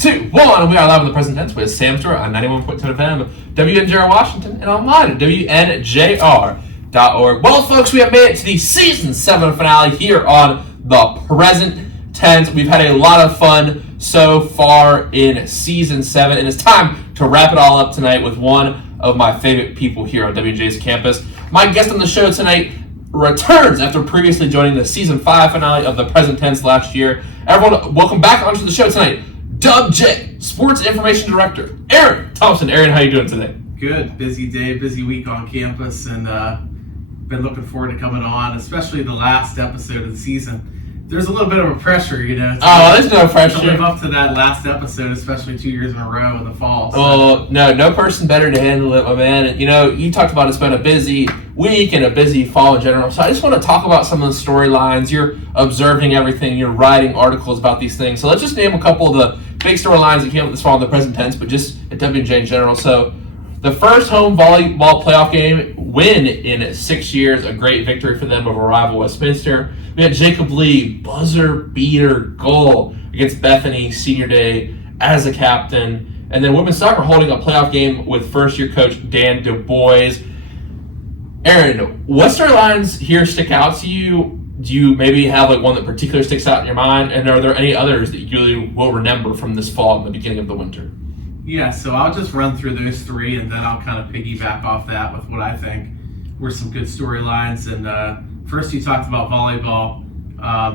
2, 1. We are live in the present tense with Sam Stewart on 91.7 FM, WNJR Washington, and online at WNJR.org. Well, folks, we have made it to the Season 7 finale here on the present tense. We've had a lot of fun so far in Season 7, and it's time to wrap it all up tonight with one of my favorite people here on WNJ's campus. My guest on the show tonight returns after previously joining the Season 5 finale of the present tense last year. Everyone, welcome back onto the show tonight, Dubjay, Sports Information Director, Aaron Thompson. Aaron, how you doing today? Good. Busy day, busy week on campus, and been looking forward to coming on, especially the last episode of the season. There's a little bit of a pressure, you know. There's no pressure. To live up to that last episode, especially 2 years in a row in the fall. So. Well, no person better to handle it, my man. And, you talked about it's been a busy week and a busy fall in general. So I just want to talk about some of the storylines. You're observing everything. You're writing articles about these things. So let's just name a couple of the big storylines that came up this fall in the present tense, but just at WNJ in general. So the first home volleyball playoff game win in 6 years, a great victory for them over rival Westminster. We had Jacob Lee, buzzer beater goal against Bethany senior day as a captain. And then women's soccer holding a playoff game with first-year coach Dan Du Bois. Aaron, what storylines here stick out to you? Do you maybe have one that particularly sticks out in your mind? And are there any others that you really will remember from this fall and the beginning of the winter? Yeah, so I'll just run through those three, and then I'll kind of piggyback off that with what I think were some good storylines. And first, you talked about volleyball.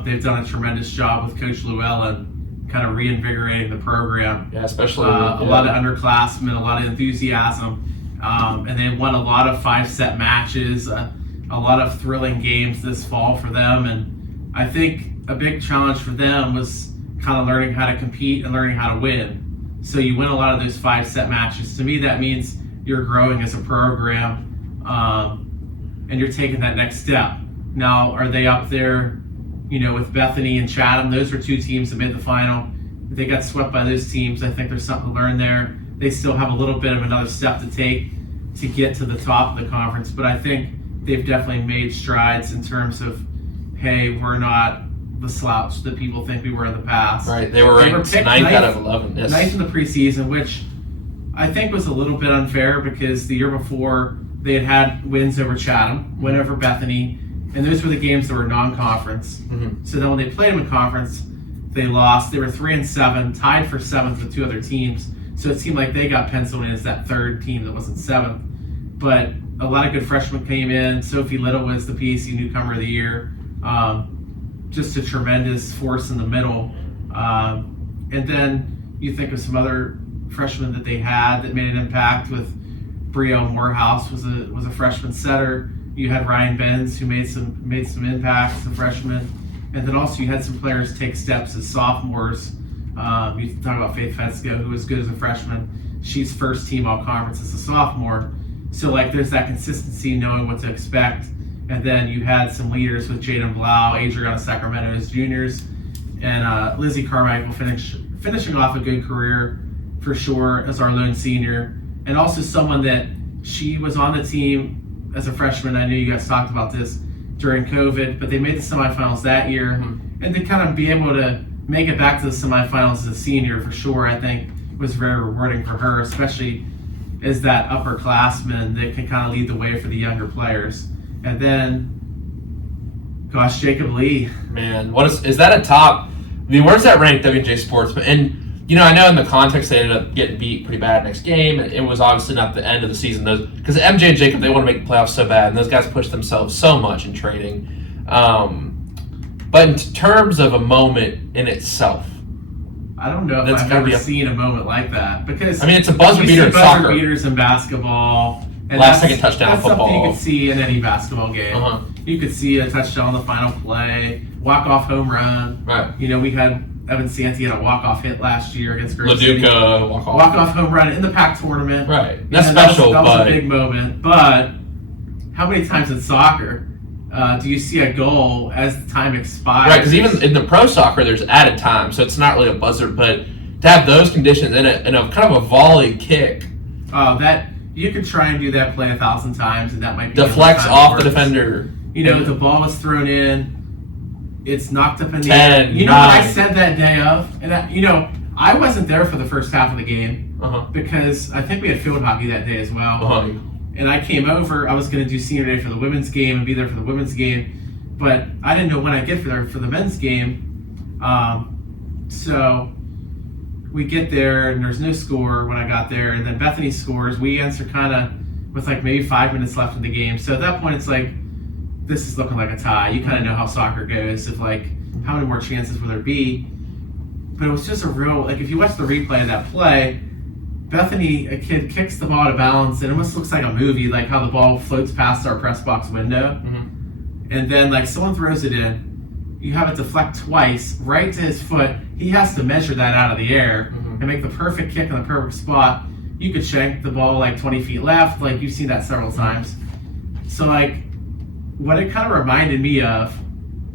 They've done a tremendous job with Coach Llewellyn, kind of reinvigorating the program. Yeah, especially a lot of underclassmen, a lot of enthusiasm, and they won a lot of 5-set matches, a lot of thrilling games this fall for them. And I think a big challenge for them was kind of learning how to compete and learning how to win. So you win a lot of those 5-set matches. To me, that means you're growing as a program, and you're taking that next step. Now, are they up there, with Bethany and Chatham? Those were two teams that made the final. They got swept by those teams. I think there's something to learn there. They still have a little bit of another step to take to get to the top of the conference, but I think they've definitely made strides in terms of, hey, we're not the slouch that people think we were in the past. Right, they were ranked 9th out of 11. Yes. 9th in the preseason, which I think was a little bit unfair because the year before they had wins over Chatham, win over Bethany, and those were the games that were non-conference. Mm-hmm. So then when they played them in conference, they lost. They were 3-7, tied for 7th with two other teams. So it seemed like they got penciled in as that third team that wasn't 7th. But a lot of good freshmen came in. Sophie Little was the PAC Newcomer of the Year. Just a tremendous force in the middle. And then you think of some other freshmen that they had that made an impact with Brio Morehouse was a freshman setter. You had Ryan Benz who made some impacts as a freshman. And then also you had some players take steps as sophomores. You talk about Faith Fetzko, who was good as a freshman. She's first team all conference as a sophomore. So there's that consistency, knowing what to expect. And then you had some leaders with Jaden Blau, Adriana Sacramento as juniors, and Lizzie Carmichael finishing off a good career for sure as our lone senior. And also someone that she was on the team as a freshman. I know you guys talked about this during COVID, but they made the semifinals that year. Mm-hmm. And to kind of be able to make it back to the semifinals as a senior for sure, I think was very rewarding for her, especially as that upperclassman that can kind of lead the way for the younger players. And then, gosh, Jacob Lee. Man, is that a top? I mean, where's that ranked WNJ Sports? And, I know in the context they ended up getting beat pretty bad next game. And it was obviously not the end of the season. Because MJ and Jacob, they want to make the playoffs so bad. And those guys push themselves so much in training. But in terms of a moment in itself, I don't know if I've ever seen a moment like that. Because it's a buzzer beater in soccer. Buzzer beaters in basketball. And last-second touchdown in football. That's something you could see in any basketball game. Uh-huh. You could see a touchdown on the final play, walk-off home run. Right. We had Evan Santee had a walk-off hit last year against Grove City. LaDuca, walk-off. Walk-off home run in the PAC tournament. Right. That's special, that was a big moment. But how many times in soccer do you see a goal as the time expires? Right, because even in the pro soccer, there's added time, so it's not really a buzzer. But to have those conditions in a kind of a volley kick. You could try and do that play 1,000 times, and that might be deflects off the defender. The ball was thrown in. It's knocked up in the 10, air. You know 9. what I said that day of? And I wasn't there for the first half of the game Uh-huh. because I think we had field hockey that day as well. Uh-huh. And I came over. I was going to do senior day for the women's game and be there for the women's game, but I didn't know when I'd get there for the men's game. So we get there and there's no score when I got there, and then Bethany scores. We answer kind of with like maybe 5 minutes left in the game. So at that point, it's like, this is looking like a tie. You kind of know how soccer goes. If like, how many more chances will there be? But it was just a real, like, if you watch the replay of that play, Bethany, a kid, kicks the ball out of balance, and it almost looks like a movie, like how the ball floats past our press box window. Mm-hmm. And then, like, someone throws it in. You have it deflect twice, right to his foot. He has to measure that out of the air and make the perfect kick in the perfect spot. You could shank the ball, like, 20 feet left. Like, you've seen that several times. So, like, what it kind of reminded me of,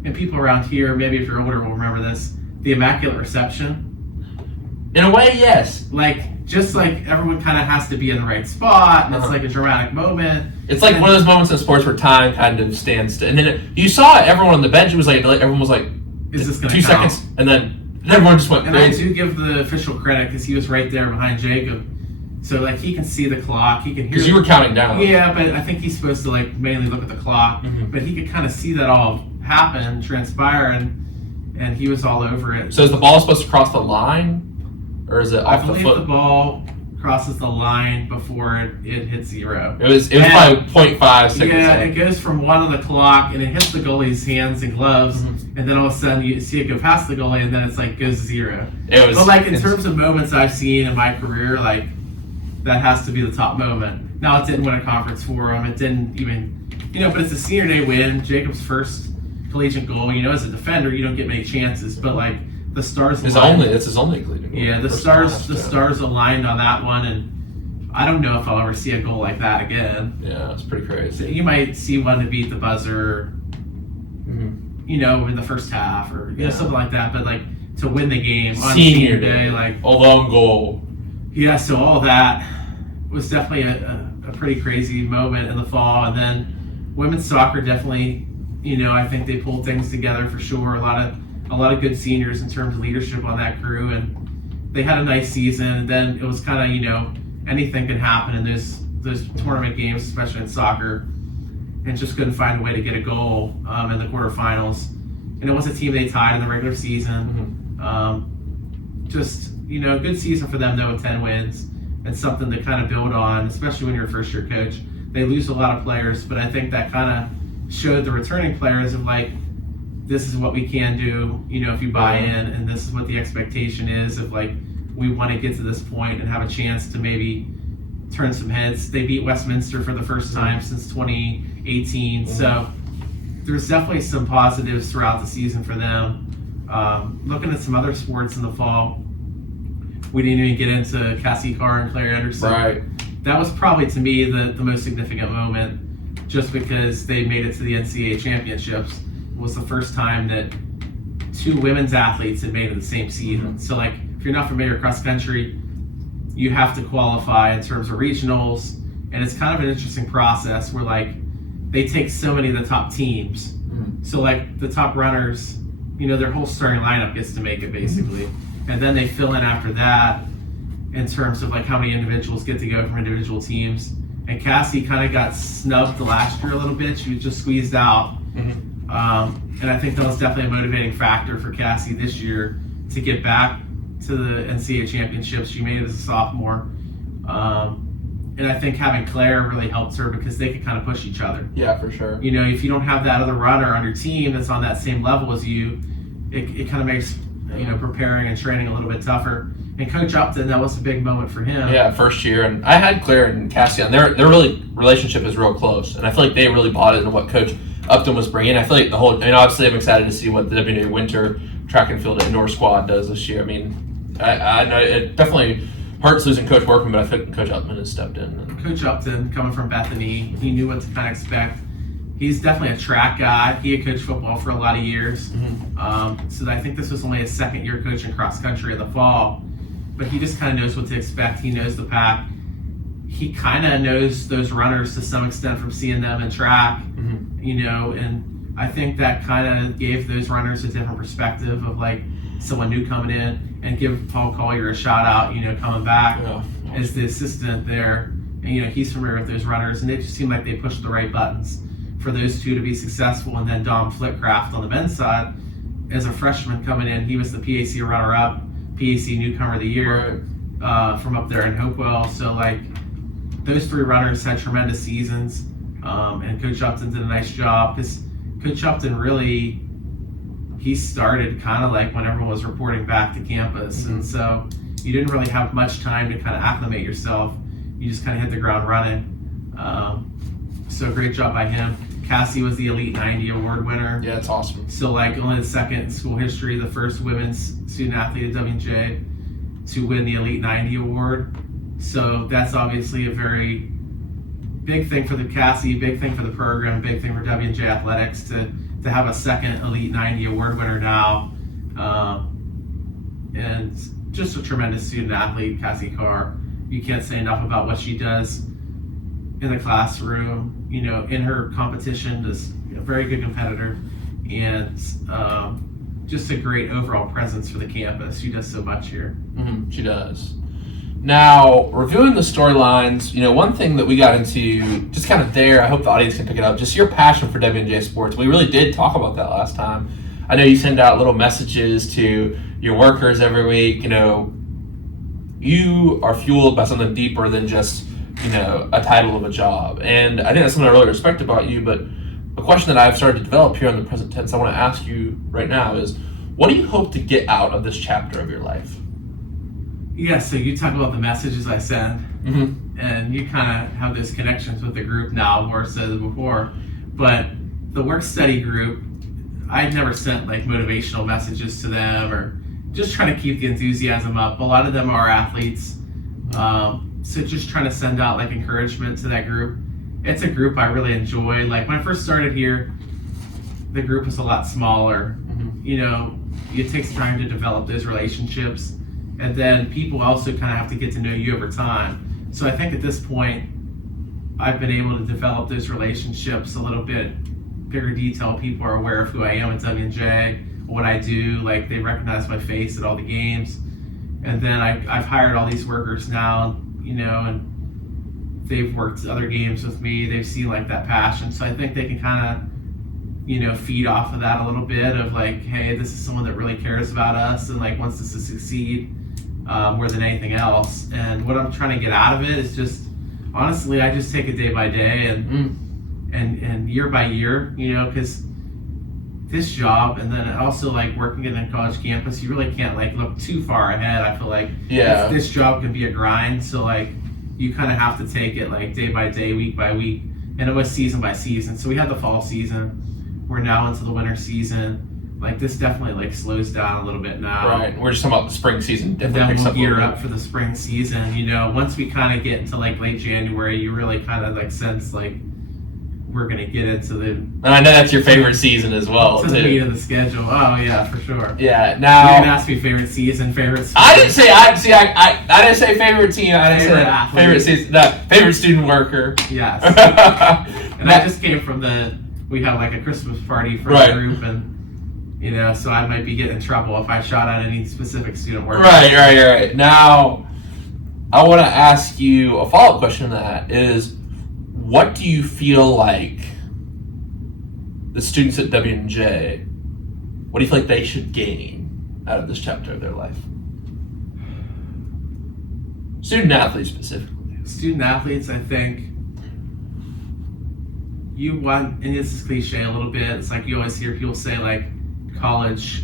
and people around here, maybe if you're older will remember this, the Immaculate Reception. In a way, yes. Like, just like everyone kind of has to be in the right spot, and it's like a dramatic moment. It's like one of those moments in sports where time kind of stands still. And then you saw it, everyone on the bench was like, everyone was like, is this going to 2 seconds? And then everyone just went And crazy. I do give the official credit because he was right there behind Jacob. So, like, he can see the clock. He can hear. Because you were counting down. Yeah, but I think he's supposed to, like, mainly look at the clock. Mm-hmm. But he could kind of see that all happen, transpire, and he was all over it. So is the ball supposed to cross the line? Or is it off the I foot? believe the ball crosses the line before it hits 0. It was probably 0.5 seconds. Yeah, it goes from 1 on the clock, and it hits the goalie's hands and gloves, and then all of a sudden you see it go past the goalie, and then it's like goes to 0. But like in terms of moments I've seen in my career, like that has to be the top moment. Now it didn't win a conference for him. It didn't even, but it's a senior day win. Jacob's first collegiate goal. As a defender, you don't get many chances, but like the stars. It's his only collegiate goal. Yeah, the stars aligned on that one, and I don't know if I'll ever see a goal like that again. Yeah, it's pretty crazy. So you might see one to beat the buzzer, in the first half or something like that. But like to win the game on senior day, like a lone goal. Yeah, so all that was definitely a pretty crazy moment in the fall, and then women's soccer definitely. I think they pulled things together for sure. A lot of good seniors in terms of leadership on that crew, and they had a nice season. And then it was kind of anything can happen in those tournament games, especially in soccer, and just couldn't find a way to get a goal in the quarterfinals. And it was a team they tied in the regular season. Good season for them though with 10 wins and something to kind of build on, especially when you're a first year coach. They lose a lot of players, but I think that kind of showed the returning players of like, this is what we can do, if you buy in, and this is what the expectation is of like, we want to get to this point and have a chance to maybe turn some heads. They beat Westminster for the first time since 2018, so there's definitely some positives throughout the season for them. Looking at some other sports in the fall, we didn't even get into Cassie Carr and Claire Anderson. Right. That was probably to me the most significant moment. Just because they made it to the NCAA championships was the first time that 2 women's athletes had made it the same season. So like, if you're not familiar with cross country, you have to qualify in terms of regionals, and it's kind of an interesting process where like, they take so many of the top teams. So like the top runners, their whole starting lineup gets to make it basically. And then they fill in after that in terms of like how many individuals get to go from individual teams. And Cassie kind of got snubbed last year a little bit. She was just squeezed out. And I think that was definitely a motivating factor for Cassie this year to get back to the NCAA championships. She made it as a sophomore. And I think having Claire really helped her because they could kind of push each other. Yeah, for sure. If you don't have that other runner on your team that's on that same level as you, it kind of makes, preparing and training a little bit tougher. And Coach Upton, that was a big moment for him. Yeah, first year. And I had Claire and Cassie on. Their relationship is real close. And I feel like they really bought into what Coach Upton was bringing. I feel like obviously I'm excited to see what the WNBA Winter Track and Field Indoor squad does this year. I mean, I know it definitely hurts losing Coach Workman, but I think Coach Upton has stepped in. Coach Upton, coming from Bethany, he knew what to kind of expect. He's definitely a track guy. He had coached football for a lot of years. So I think this was only his second year coaching cross country in the fall. But he just kind of knows what to expect. He knows the pack. He kind of knows those runners to some extent from seeing them in track, and I think that kind of gave those runners a different perspective of like, someone new coming in, and give Paul Collier a shout out, coming back as the assistant there. And, he's familiar with those runners, and it just seemed like they pushed the right buttons for those two to be successful. And then Dom Flitcraft on the men's side, as a freshman coming in, he was the PAC runner-up, PAC newcomer of the year from up there in Hopewell. So, those three runners had tremendous seasons, and Coach Upton did a nice job, because Coach Upton really, he started kind of when everyone was reporting back to campus. And so you didn't really have much time to kind of acclimate yourself. You just kind of hit the ground running. So great job by him. Cassie was the Elite 90 award winner. Yeah, that's awesome. So only the second in school history, the first women's student athlete at WJ to win the Elite 90 award. So that's obviously a very big thing for the Cassie, big thing for the program, big thing for WJ Athletics to have a second Elite 90 award winner now. And just a tremendous student athlete, Cassie Carr. You can't say enough about what she does in the classroom, in her competition, just a very good competitor, and just a great overall presence for the campus. She does so much here. She does. Now, reviewing the storylines, one thing that we got into just kind of there, I hope the audience can pick it up, just your passion for WNJ sports. We really did talk about that last time. I know you send out little messages to your workers every week. You are fueled by something deeper than just, a title of a job. And I think that's something I really respect about you. But a question that I've started to develop here on the present tense I want to ask you right now is, what do you hope to get out of this chapter of your life? Yeah, so you talk about the messages I send, and you kind of have those connections with the group now more so than before. But the work study group, I'd never sent motivational messages to them or just trying to keep the enthusiasm up. A lot of them are athletes, so just trying to send out encouragement to that group. It's a group I really enjoy. When I first started here, the group was a lot smaller. It takes time to develop those relationships. And then people also kind of have to get to know you over time. So I think at this point, I've been able to develop those relationships a little bit bigger detail. People are aware of who I am at WNJ, what I do. They recognize my face at all the games. And then I've hired all these workers now, and they've worked other games with me. They've seen that passion. So I think they can kind of, feed off of that a little bit of hey, this is someone that really cares about us and wants us to succeed. More than anything else. And what I'm trying to get out of it is just, honestly, I just take it day by day and year by year, because this job, and then also working in a college campus, you really can't look too far ahead. I feel this job can be a grind, so you kind of have to take it day by day, week by week, and it was season by season. So we had the fall season, we're now into the winter season. This definitely slows down a little bit now. Right, we're just talking about the spring season. And then we'll gear up for the spring season. Once we kind of get into late January, you really kind of sense we're gonna get into the. And I know that's your favorite season as well. To the meat of the schedule. Oh yeah, for sure. Yeah. Now you didn't ask me favorite season, favorite. Sport. I didn't say. I didn't say favorite team. I didn't say athlete. Favorite season. No, favorite student worker. Yes. And I just came from we had a Christmas party for the group, and so I might be getting in trouble if I shot out any specific student work. Right. Now, I want to ask you a follow-up question to that is, what do you feel like the students at WNJ, what do you feel like they should gain out of this chapter of their life? Student athletes specifically. Student athletes, I think, you want, and this is cliche a little bit, it's you always hear people say college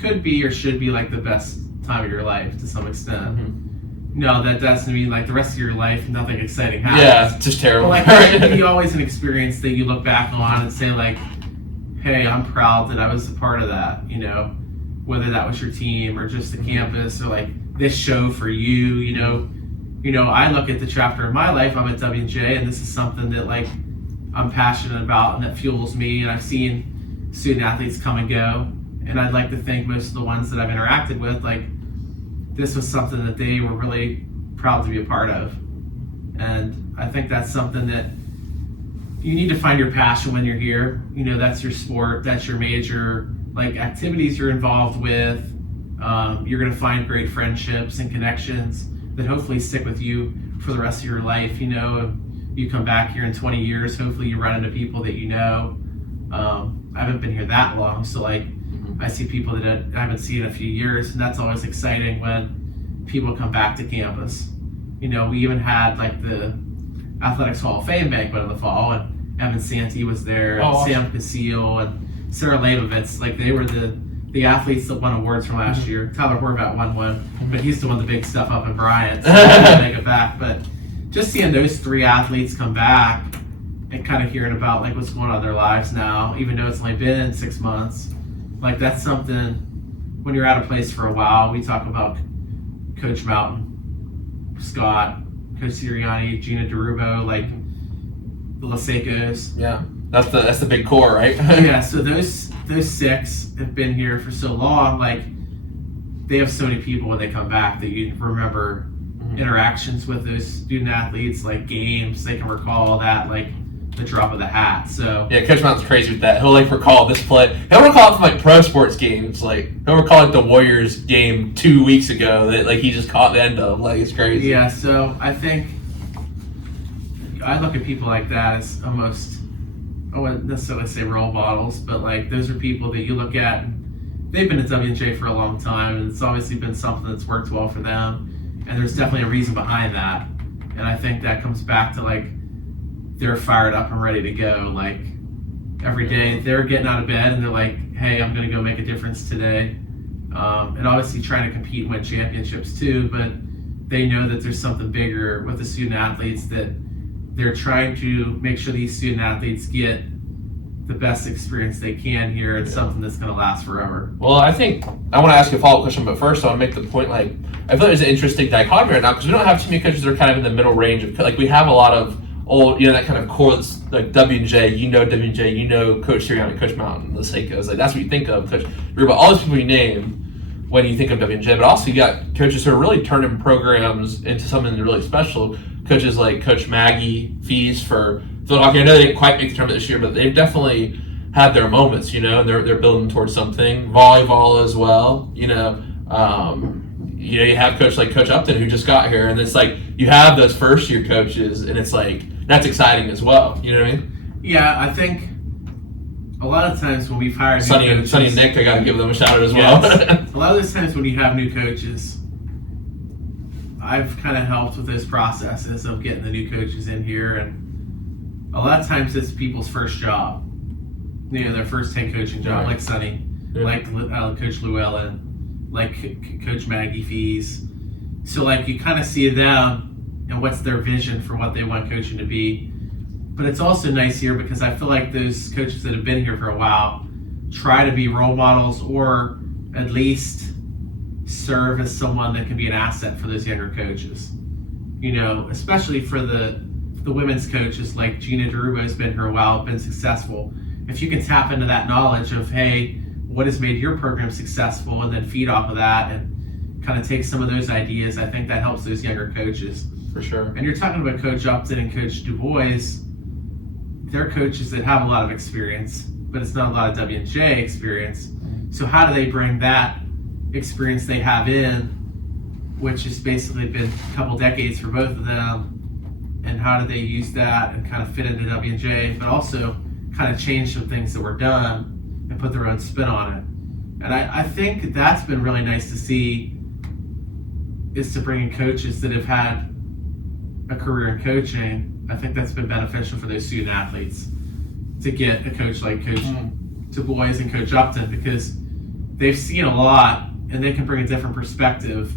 could be or should be the best time of your life to some extent. No, that doesn't mean the rest of your life nothing exciting happens. Yeah, it's just terrible. But it can be always an experience that you look back on and say hey, I'm proud that I was a part of that, whether that was your team or just the campus or this show for you, I look at the chapter of my life, I'm at WNJ, and this is something that I'm passionate about and that fuels me, and I've seen student athletes come and go, and I'd like to think most of the ones that I've interacted with, this was something that they were really proud to be a part of. And I think that's something that you need to find your passion when you're here. That's your sport, that's your major, like activities you're involved with. You're going to find great friendships and connections that hopefully stick with you for the rest of your life. You know, you come back here in 20 years, hopefully you run into people that you know. I haven't been here that long, so like I see people that I haven't seen in a few years, and that's always exciting when people come back to campus. You know, we even had like the Athletics Hall of Fame banquet in the fall, and Evan Santee was there, and Sam Casillo, and Sarah Leibovitz. Like they were the athletes that won awards from last year. Tyler Horvat won one, but he's doing the big stuff up in Bryant, so I make it back. But just seeing those 3 athletes come back and kind of hearing about like what's going on in their lives now, even though it's only been 6 months, like that's something. When you're out of place for a while, we talk about Coach Mountain, Scott, Coach Sirianni, Gina DeRubo, like the Lasecos. Yeah, that's the big core, right? Yeah, so those 6 have been here for so long. Like they have so many people when they come back that you remember interactions with those student athletes, like games. They can recall that like the drop of the hat. So yeah, Coach Mountain's crazy with that. He'll like recall this play. He'll recall it from like pro sports games. Like he'll recall like the Warriors game 2 weeks ago that like he just caught the end of. Like it's crazy. Yeah, so I think I look at people like that as almost, I wouldn't necessarily say role models, but like those are people that you look at and they've been at WJ for a long time, and it's obviously been something that's worked well for them, and there's definitely a reason behind that. And I think that comes back to like they're fired up and ready to go. Like every day they're getting out of bed and they're like, hey, I'm going to go make a difference today. And obviously trying to compete and win championships too, but they know that there's something bigger with the student athletes, that they're trying to make sure these student athletes get the best experience they can here. It's something that's going to last forever. Well, I think I want to ask you a follow-up question, but first I want to make the point, like, I feel like there's an interesting dichotomy right now because we don't have too many coaches that are kind of in the middle range of, like, we have a lot of old, that kind of core, like W&J, WJ, Coach Sirianni, Coach Mountain, the Seikos, like that's what you think of, Coach Ruba, all those people you name when you think of W&J, but also you got coaches who are really turning programs into something really special. Coaches like Coach Maggie Fees for Philadelphia. I know they didn't quite make the tournament this year, but they've definitely had their moments, and they're building towards something. Volleyball as well, you have Coach like Coach Upton who just got here, and it's like you have those first year coaches, and it's like that's exciting as well. You know what I mean? Yeah, I think a lot of times when we've hired Sonny and Nick, I got to give them a shout out as well. Yes. A lot of those times when you have new coaches, I've kind of helped with those processes of getting the new coaches in here, and a lot of times it's people's first job, their first head coaching job, like Sonny, like Coach Llewellyn, like Coach Maggie Fees. So like you kind of see them and what's their vision for what they want coaching to be. But it's also nice here because I feel like those coaches that have been here for a while try to be role models, or at least serve as someone that can be an asset for those younger coaches. Especially for the women's coaches, like Gina DeRubo has been here a while, been successful. If you can tap into that knowledge of, hey, what has made your program successful, and then feed off of that and kind of take some of those ideas, I think that helps those younger coaches. For sure. And you're talking about Coach Upton and Coach Du Bois. They're coaches that have a lot of experience, but it's not a lot of W&J experience. So how do they bring that experience they have in, which has basically been a couple decades for both of them, and how do they use that and kind of fit into W&J, but also kind of change some things that were done and put their own spin on it. And I think that's been really nice to see, is to bring in coaches that have had a career in coaching. I think that's been beneficial for those student athletes to get a coach like Coach Du Bois and Coach Upton, because they've seen a lot and they can bring a different perspective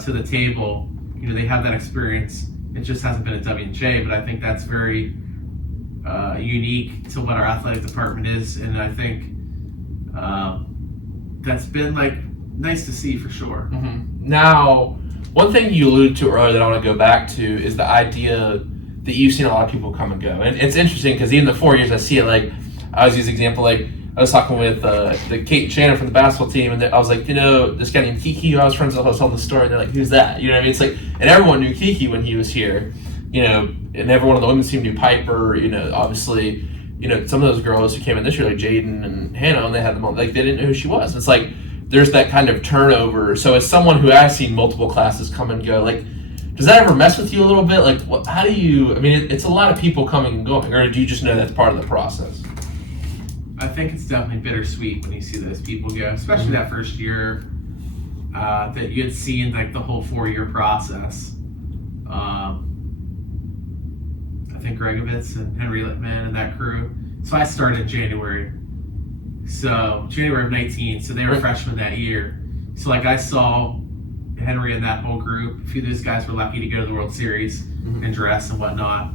to the table. They have that experience. It just hasn't been at W&J, but I think that's very unique to what our athletic department is, and I think that's been like nice to see for sure. Mm-hmm. Now, one thing you alluded to earlier that I want to go back to is the idea that you've seen a lot of people come and go. And it's interesting because even the 4 years I see it, like, I always use the example, like, I was talking with the Kate and Shannon from the basketball team, and I was like, this guy named Kiki who I was friends with, I was telling the story, and they're like, who's that? You know what I mean? It's like, and everyone knew Kiki when he was here, and everyone on the women's team knew Piper, obviously, some of those girls who came in this year, like Jaden and Hannah, and they had them on, like, they didn't know who she was. It's like there's that kind of turnover. So as someone who has seen multiple classes come and go, like, does that ever mess with you a little bit? Like, how do you? I mean, it's a lot of people coming and going, or do you just know that's part of the process? I think it's definitely bittersweet when you see those people go, especially that first year that you had seen like the whole 4-year process. I think Gregovitz and Henry Littman and that crew. So I started in January. So January of 19. So they were freshmen that year. So like I saw Henry and that whole group. A few of those guys were lucky to go to the World Series and dress and whatnot.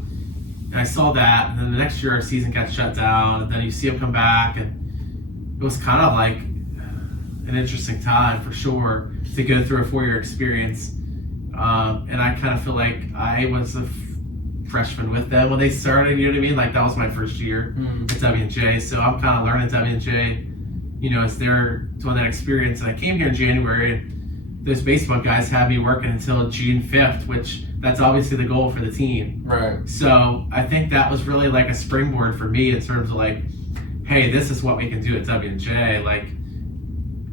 And I saw that, and then the next year our season got shut down, and then you see them come back, and it was kind of like an interesting time for sure to go through a 4-year experience. And I kind of feel like I was a freshman with them when they started, you know what I mean? Like that was my first year at W&J, so I'm kind of learning W&J, as they're doing that experience. And I came here in January, and those baseball guys had me working until June 5th, which that's obviously the goal for the team. Right. So I think that was really like a springboard for me in terms of like, hey, this is what we can do at W&J. Like,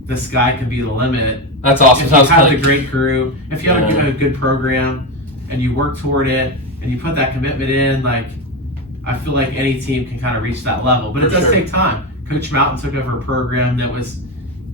the sky can be the limit. That's awesome. If you have the great crew, if you have a good program, and you work toward it, and you put that commitment in, like, I feel like any team can kind of reach that level. But it does take time. Coach Mountain took over a program that was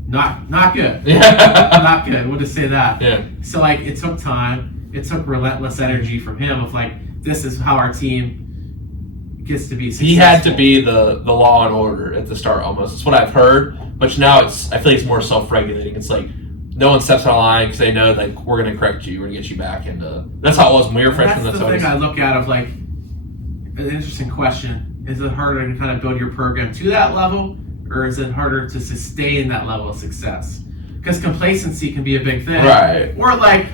not good. Not good. We'll just say that. Yeah. So like it took time. It took relentless energy from him of like, this is how our team gets to be successful. He had to be the law and order at the start almost. That's what I've heard. But now I feel like it's more self-regulating. It's like no one steps on a line because they know like we're going to correct you. We're going to get you back into. That's how it was when we were freshmen. That's the thing I look at of like an interesting question. Is it harder to kind of build your program to that level, or is it harder to sustain that level of success? Because complacency can be a big thing. Right. Or like,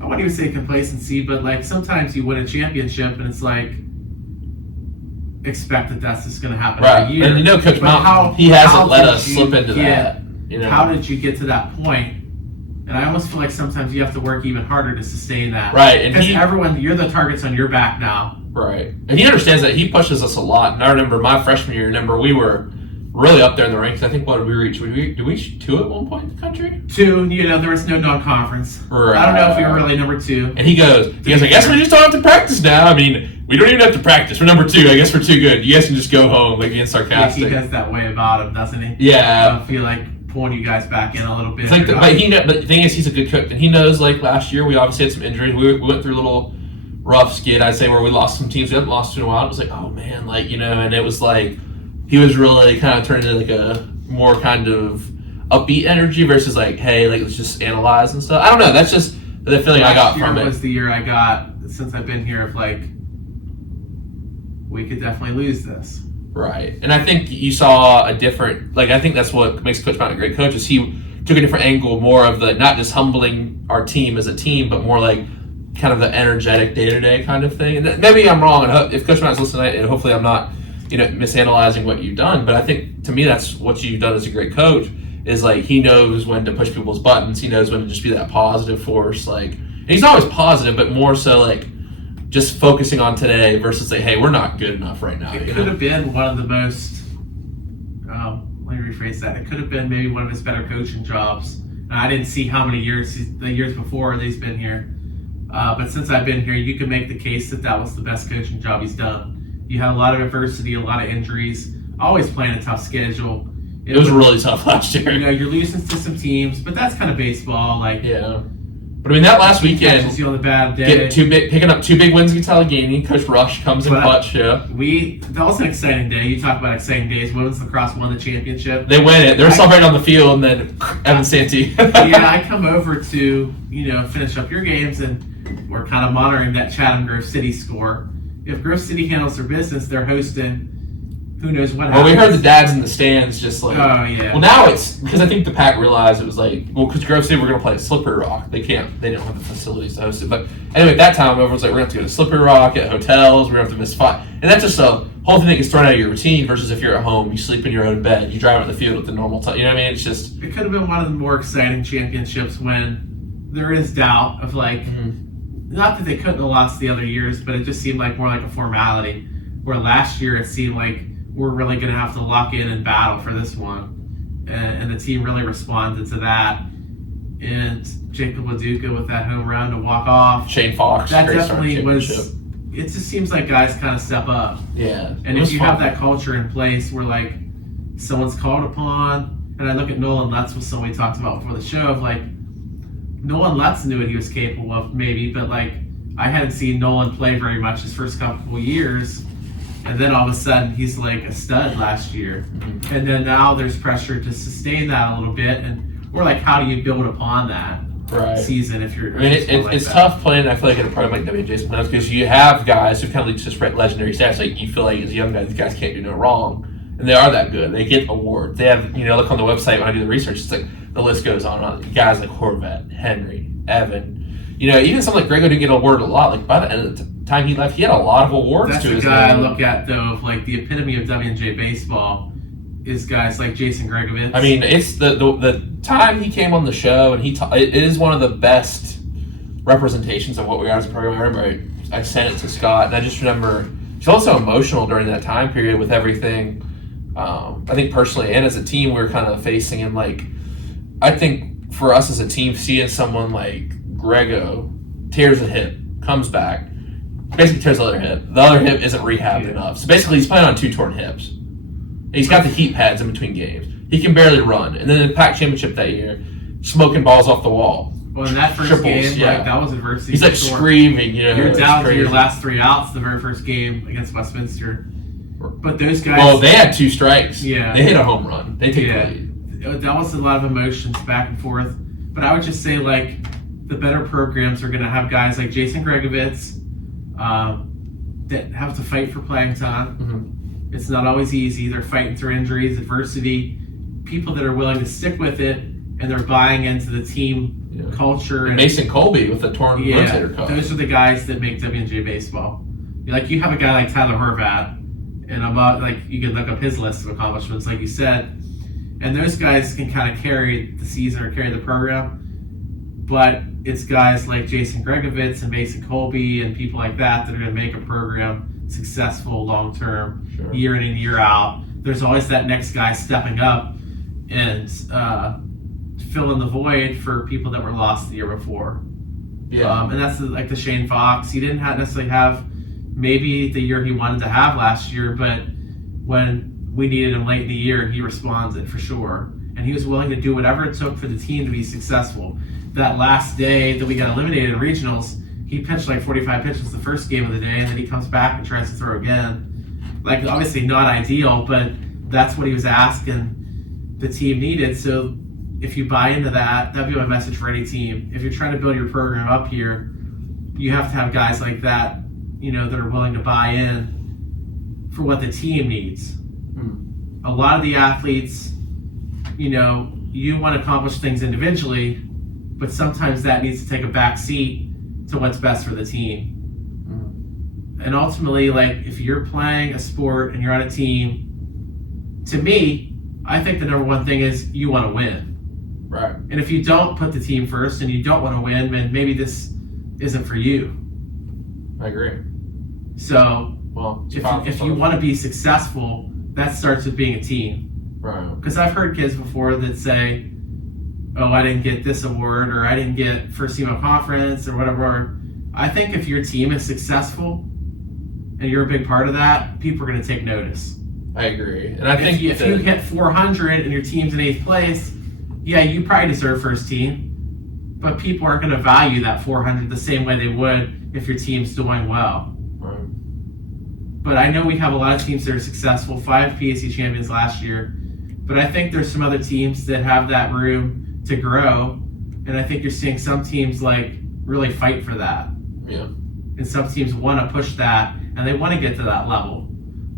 I wouldn't even say complacency, but like sometimes you win a championship and it's like, expect that that's just going to happen every year. And Coach Mountain, he hasn't let us slip into that. How did you get to that point? And I almost feel like sometimes you have to work even harder to sustain that. Right. Because you're the targets on your back now. Right. And he understands that. He pushes us a lot. And I remember my freshman year, we were really up there in the ranks. I think what did we reach? Did we reach 2 at one point in the country? 2, there was no non-conference. Right. I don't know if we were really number 2. And he goes, I guess we just don't have to practice now. I mean, we don't even have to practice. We're number 2. I guess we're too good. You guys can just go home, like being sarcastic. He has that way about him, doesn't he? Yeah. I feel like pulling you guys back in a little bit. But the thing is, he's a good coach. And he knows, like, last year we obviously had some injuries. We went through a little rough skid, I'd say, where we lost some teams we hadn't lost to in a while. It was like, oh, man, like, and it was like, he was really kind of turning into like a more kind of upbeat energy versus like, hey, like let's just analyze and stuff. I don't know. That's just the feeling I got from it. Last year was the year I got since I've been here of like, we could definitely lose this. Right. And I think you saw a different, like I think that's what makes Coach Mountain a great coach is he took a different angle, more of the not just humbling our team as a team, but more like kind of the energetic day-to-day kind of thing. And maybe I'm wrong. And if Coach Mountain's listening, and hopefully I'm not misanalyzing what you've done, but I think to me that's what you've done as a great coach is like he knows when to push people's buttons. He knows when to just be that positive force. Like, and he's always positive, but more so like just focusing on today versus like, hey, we're not good enough right now. It could have been one of the most. Let me rephrase that. It could have been maybe one of his better coaching jobs. And I didn't see how many years the years before he's been here, but since I've been here, you can make the case that was the best coaching job he's done. You had a lot of adversity, a lot of injuries, always playing a tough schedule. It was really tough last year. You're losing to some teams, but that's kind of baseball. Like, yeah. But I mean, that last weekend, catches you on the bad day. Picking up 2 big wins against Allegheny. Coach Rush comes in clutch. Yeah. That was an exciting day. You talk about exciting days. Women's lacrosse won the championship. They win it. They were celebrating on the field, and then Evan Santee. Yeah, I come over to finish up your games, and we're kind of monitoring that Chatham Grove City score. If Grove City handles their business, they're hosting. Who knows what happens? Well, we heard the dads in the stands just like. Oh yeah. Well, now it's because I think the Pack realized it was like, because Grove City we're going to play at Slippery Rock. They don't have the facilities to host it. But anyway, at that time, everyone's like, we're going to have to go to Slippery Rock at hotels. We're going to have to miss 5, and that's just a whole thing that gets thrown out of your routine. Versus if you're at home, you sleep in your own bed, you drive out the field at the normal time. You know what I mean? It's just. It could have been one of the more exciting championships when there is doubt of like. Mm-hmm. Not that they couldn't have lost the other years, but it just seemed like more like a formality. Where last year it seemed like we're really going to have to lock in and battle for this one. And the team really responded to that. And Jacob LaDuca with that home run to walk off. Shane Fox. That definitely was. It just seems like guys kind of step up. Yeah. And if you have that culture in place where, like, someone's called upon, and I look at Nolan Lutz with someone we talked about before the show, of like, Nolan Lutz knew what he was capable of, maybe, but like, I hadn't seen Nolan play very much his first couple of years, and then all of a sudden he's like a stud last year. Mm-hmm. And then now there's pressure to sustain that a little bit, and we're like, how do you build upon that? Season if you're. I mean, it's tough playing. I feel like in a program like WJ's playoffs because you have guys who kind of just legendary stats. Like you feel like as young guys, these guys can't do no wrong, and they are that good. They get awards. They have look on the website when I do the research. It's like the list goes on and on. Guys like Horvat, Henry, Evan. Even something like Grego didn't get awarded a lot. Like by the end of the time he left, he had a lot of awards. That's to his guy name. I look at though of like the epitome of WNJ baseball. Is guys like Jason Gregovich. I mean, it's the time he came on the show, and it is one of the best representations of what we are as a program. I remember I sent it to Scott, and I just remember he's also emotional during that time period with everything. I think personally and as a team, we were kind of facing, and like I think for us as a team, seeing someone like Grego tears a hip, comes back, basically tears the other hip. The other hip isn't rehabbed enough, so basically he's playing on 2 torn hips. He's got the heat pads in between games. He can barely run. And then in the PAC championship that year, smoking balls off the wall. Well, in that first game, like, that was adversity. He's like screaming, You're down to your last 3 outs the very first game against Westminster. But those guys... Well, they had 2 strikes. Yeah. They hit a home run. They took the lead. That was a lot of emotions back and forth. But I would just say, like, the better programs are going to have guys like Jason Gregovich that have to fight for playing time. Mm-hmm. It's not always easy. They're fighting through injuries, adversity, people that are willing to stick with it, and they're buying into the team culture. And Mason Colby with the torn rotator cuff. Those are the guys that make WNJ baseball. Like, you have a guy like Tyler Horvat, and about like you can look up his list of accomplishments, like you said, and those guys can kind of carry the season or carry the program. But it's guys like Jason Gregovich and Mason Colby and people like that that are going to make a program successful long term, year in and year out. There's always that next guy stepping up and filling the void for people that were lost the year before. And that's like the Shane Fox. He didn't necessarily have maybe the year he wanted to have last year, but when we needed him late in the year, he responded for sure. And he was willing to do whatever it took for the team to be successful. That last day that we got eliminated in regionals, he pitched like 45 pitches the first game of the day, and then he comes back and tries to throw again. Like, obviously not ideal, but that's what he was asking the team needed. So if you buy into that, that'd be my message for any team. If you're trying to build your program up here, you have to have guys like that, that are willing to buy in for what the team needs. A lot of the athletes, you want to accomplish things individually, but sometimes that needs to take a back seat to what's best for the team. And ultimately, like, if you're playing a sport and you're on a team, to me, I think the number one thing is you want to win. Right. And if you don't put the team first and you don't want to win, then maybe this isn't for you. I agree. So, if you want to be successful, that starts with being a team. Right. Because I've heard kids before that say, oh, I didn't get this award, or I didn't get first team of conference, or whatever. I think if your team is successful and you're a big part of that, people are going to take notice. I agree. And I think if you hit 400 and your team's in 8th place, you probably deserve first team. But people aren't going to value that 400 the same way they would if your team's doing well. Right. But I know we have a lot of teams that are successful, 5 PAC champions last year. But I think there's some other teams that have that room to grow, and I think you're seeing some teams like really fight for that. Yeah. And some teams want to push that, and they want to get to that level.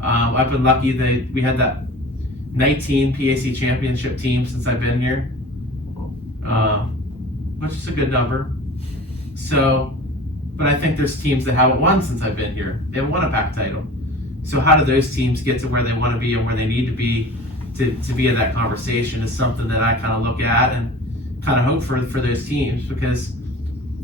I've been lucky that we had that 19 PAC championship team since I've been here, which is a good number. So, but I think there's teams that haven't won since I've been here. They haven't won a PAC title. So how do those teams get to where they want to be and where they need to be to be in that conversation is something that I kind of look at and kind of hope for those teams, because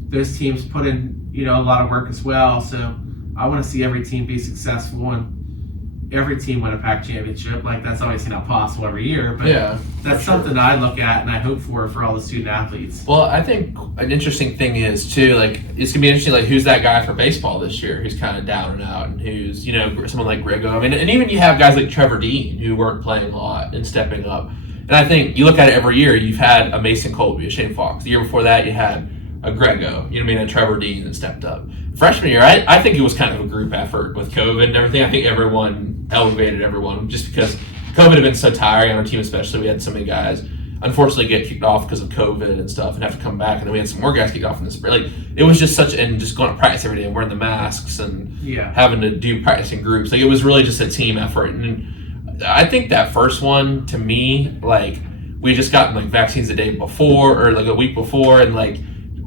those teams put in, a lot of work as well. So I want to see every team be successful, and every team win a PAC championship. Like, that's obviously not possible every year, but Yeah, that's something I look at and I hope for all the student athletes. Well, I think an interesting thing is too, like, it's gonna be interesting, like, who's that guy for baseball this year who's kind of down and out, and who's, you know, someone like Grego. I mean, and even you have guys like Trevor Dean who weren't playing a lot and stepping up. And I think you look at it every year. You've had a Mason Colby, a Shane Fox. The year before that, you had a Grego, you know what I mean, a Trevor Dean that stepped up. Freshman year, I think it was kind of a group effort with COVID and everything. I think everyone elevated everyone just because COVID had been so tiring on our team, especially. We had so many guys unfortunately get kicked off because of COVID and stuff and have to come back. And then we had some more guys kicked off in the spring. Like, it was just and just going to practice every day and wearing the masks and having to do practice in groups. Like, it was really just a team effort. And I think that first one, to me, like, we just gotten like vaccines the day before or like a week before, and like,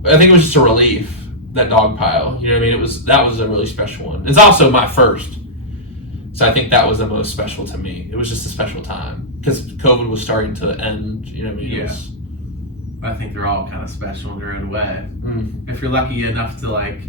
I think it was just a relief, that dog pile. You know what I mean? That was a really special one. It's also my first. So I think that was the most special to me. It was just a special time because COVID was starting to end. You know what I mean? Yeah. I think they're all kind of special in their own way. If you're lucky enough to, like,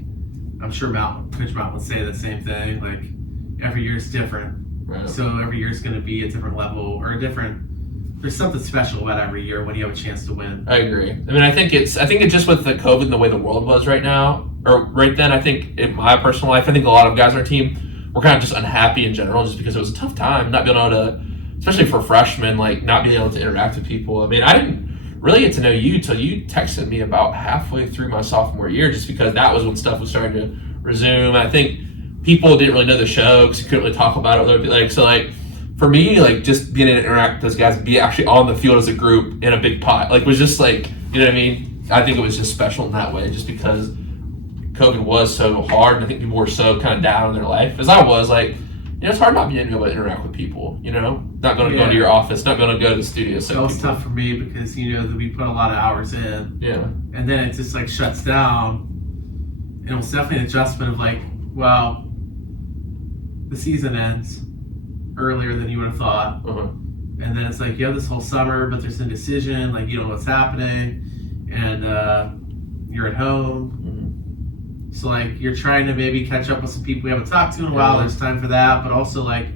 I'm sure Coach Mount would say the same thing. Like, every year's different. Right. So every year's going to be a different level or there's something special about every year when you have a chance to win. I agree. I mean, I think it's just with the COVID and the way the world was right now, or right then, I think in my personal life, I think a lot of guys on our team were kind of just unhappy in general just because it was a tough time, not being able to, especially for freshmen, like, not being able to interact with people. I mean, I didn't really get to know you till you texted me about halfway through my sophomore year, just because that was when stuff was starting to resume. I think people didn't really know the show because you couldn't really talk about it. Like, so, like, for me, like, just being able to interact with those guys, be actually on the field as a group in a big pot, like, was just like, you know what I mean? I think it was just special in that way, just because COVID was so hard, and I think people were so kind of down in their life, as I was. Like, you know, it's hard not being able to interact with people, you know? Not going to go to your office, not going to go to the studio. So it was tough for me because, you know, that we put a lot of hours in. Yeah. And then it just, like, shuts down. And it was definitely an adjustment of, like, well, the season ends earlier than you would have thought. And then it's like, you have this whole summer, but there's indecision, like, you don't know what's happening, and you're at home. So, like, you're trying to maybe catch up with some people you haven't talked to in a while. There's time for that, but also, like,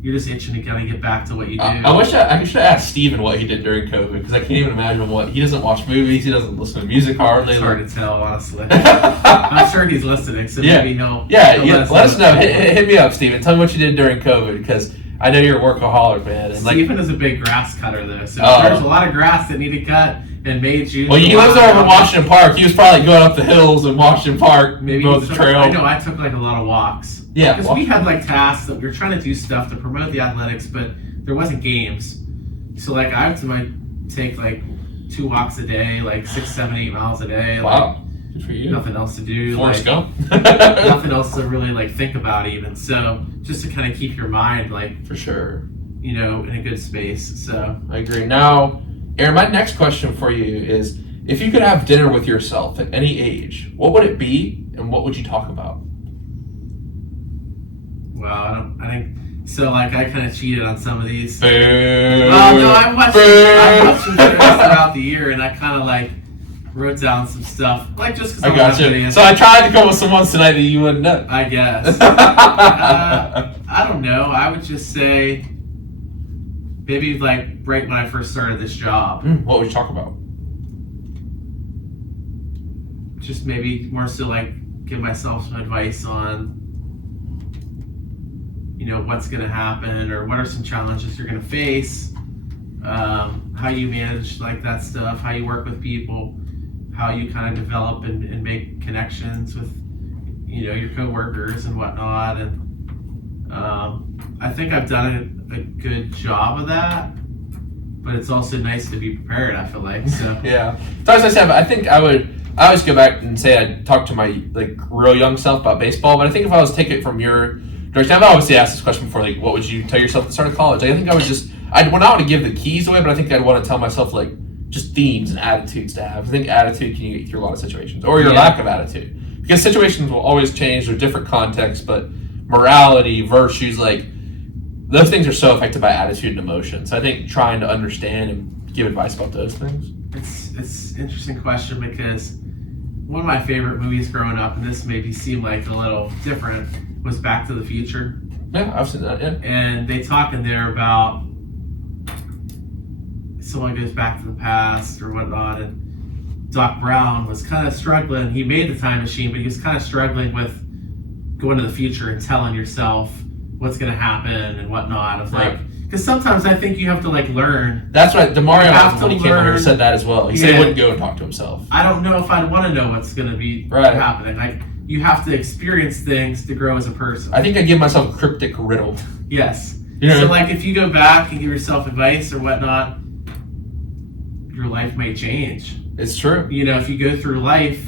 you're just itching to kind of get back to what you do. I wish I should have asked Steven what he did during COVID, because I can't even imagine he doesn't watch movies, he doesn't listen to music hardly. It's hard to tell, honestly. I'm sure he's listening, so maybe he'll let us know. Hit me up, Steven. Tell me what you did during COVID, because I know you're a workaholic, man. And Steven is a big grass cutter, though, so there's a lot of grass that needed cut in May, June. Well, he lives over in Washington Park. He was probably going up the hills in Washington Park, maybe the trail. I know, I took, like, a lot of walks. Yeah. Because we had, like, tasks that we were trying to do stuff to promote the athletics, but there wasn't games. So, like, I have to take, like, 2 walks a day, like 6, 7, 8 miles a day. Wow. Like, good for you. Nothing else to do. Forrest Gump. Nothing else to really, like, think about even. So, just to kind of keep your mind, like, for sure, you know, in a good space. So I agree. Now, Aaron, my next question for you is, if you could have dinner with yourself at any age, what would it be, and what would you talk about? Well, I think so. Like, I kind of cheated on some of these. Boo. Well, no, I watched some shows throughout the year, and I kind of, like, wrote down some stuff, like, just because I got you. So I tried to come up with some ones tonight that you wouldn't know. I guess. I don't know. I would just say maybe, like, right when I first started this job. What would you talk about? Just maybe more so, like, give myself some advice on, you know, what's going to happen, or what are some challenges you're going to face, how you manage, like, that stuff, how you work with people, how you kind of develop and make connections with, you know, your coworkers and whatnot. And I think I've done a good job of that, but it's also nice to be prepared, I feel like. So yeah. So as I said, I think I always go back and say I'd talk to my, like, real young self about baseball, but I think if I was to take it from your direction, I've obviously asked this question before, like, what would you tell yourself at the start of college? Like, I think I would not want to give the keys away, but I think I'd want to tell myself, like, just themes and attitudes to have. I think attitude can get you through a lot of situations, or your lack of attitude. Because situations will always change, or different contexts, but morality, virtues, like, those things are so affected by attitude and emotion. So I think trying to understand and give advice about those things. It's an interesting question, because one of my favorite movies growing up, and this maybe seem like a little different, was Back to the Future. Yeah, I've seen that. Yeah. And they talk in there about someone goes back to the past or whatnot, and Doc Brown was kind of struggling. He made the time machine, but he was kind of struggling with going to the future and telling yourself what's going to happen and whatnot. Of like, because sometimes I think you have to like learn. That's right. DeMario, when he came over, said that as well. He said he wouldn't go and talk to himself. I don't know if I'd want to know what's going to be happening. Like, you have to experience things to grow as a person. I think I give myself a cryptic riddle. Yes. You know? So like, if you go back and give yourself advice or whatnot, your life may change. It's true. You know, if you go through life,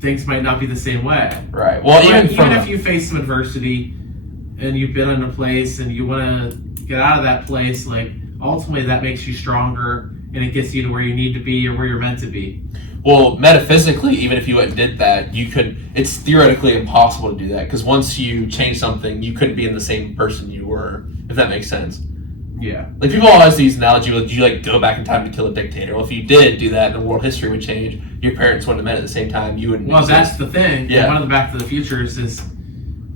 things might not be the same way. Right. Well, even if you face some adversity and you've been in a place and you want to get out of that place, like, ultimately that makes you stronger and it gets you to where you need to be or where you're meant to be. Well, metaphysically, even if you went and did that, it's theoretically impossible to do that, because once you change something, you couldn't be in the same person you were, if that makes sense. Yeah. Like, people always use the analogy, would you like go back in time to kill a dictator? Well, if you did do that, then world history would change. Your parents wouldn't have met at the same time. You wouldn't. Well, that's the thing. Yeah. One of the Back to the Futures is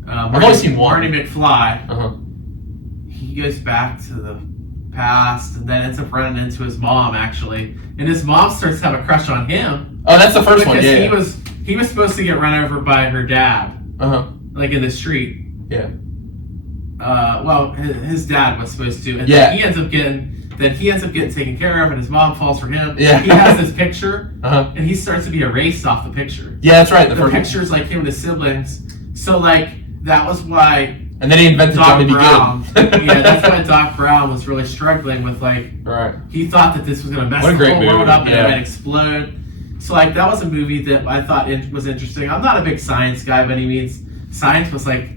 I've only seen one. Marty McFly. Uh-huh. He goes back to the past and then ends up running into his mom, actually, and his mom starts to have a crush on him. Oh, that's the first one. Yeah. He was supposed to get run over by her dad. Like in the street. Yeah. Well, his dad was supposed to, and yeah. then he ends up getting taken care of, and his mom falls for him. Yeah. He has this picture, and he starts to be erased off the picture. Yeah, that's right. The picture's like him and his siblings. So like that was why. And then he invented Johnny Be Good. Yeah, that's why Doc Brown was really struggling with, like, he thought that this was going to mess the whole world up and it might explode. So, like, that was a movie that I thought was interesting. I'm not a big science guy by any means. Science was, like,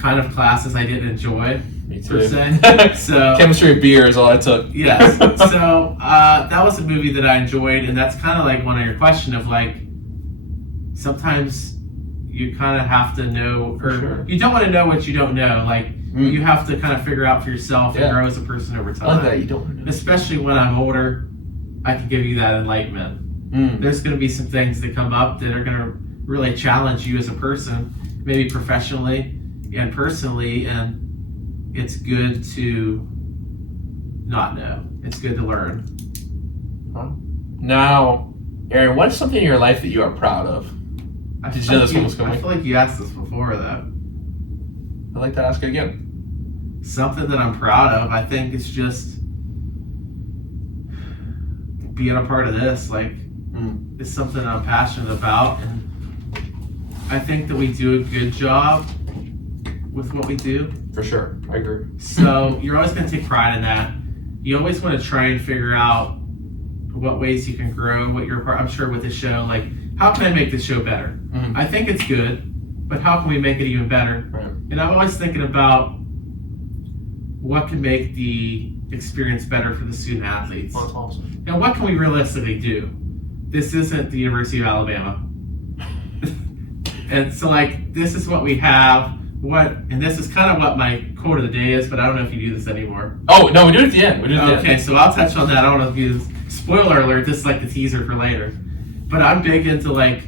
kind of classes I didn't enjoy, Me too. per se. So, chemistry of beer is all I took. Yes. So, that was a movie that I enjoyed, and that's kind of like one of your question of, like, sometimes you kind of have to know, or you don't want to know what you don't know. Like, you have to kind of figure out for yourself and grow as a person over time. I like that. You don't know. Especially when I'm older, I can give you that enlightenment. There's going to be some things that come up that are going to really challenge you as a person, maybe professionally and personally, and it's good to not know. It's good to learn. Now, Aaron, what's something in your life that you are proud of? Did you know this one was coming? I feel like you asked this before, though. I'd like to ask it again. Something that I'm proud of, I think it's just being a part of this. Like, it's something I'm passionate about, and I think that we do a good job with what we do. For sure, I agree. So you're always going to take pride in that. You always want to try and figure out what ways you can grow, what you're part. I'm sure with the show, like, how can I make this show better? I think it's good, but how can we make it even better? Right. And I'm always thinking about what can make the experience better for the student athletes. Oh, that's awesome. And what can we realistically do? This isn't the University of Alabama. And so, like, this is what we have. And this is kind of what my quote of the day is, but I don't know if you do this anymore. Oh, no, we do it at the end. Okay, so I'll touch on that. I don't know if you, spoiler alert, this is like the teaser for later. But I'm big into, like,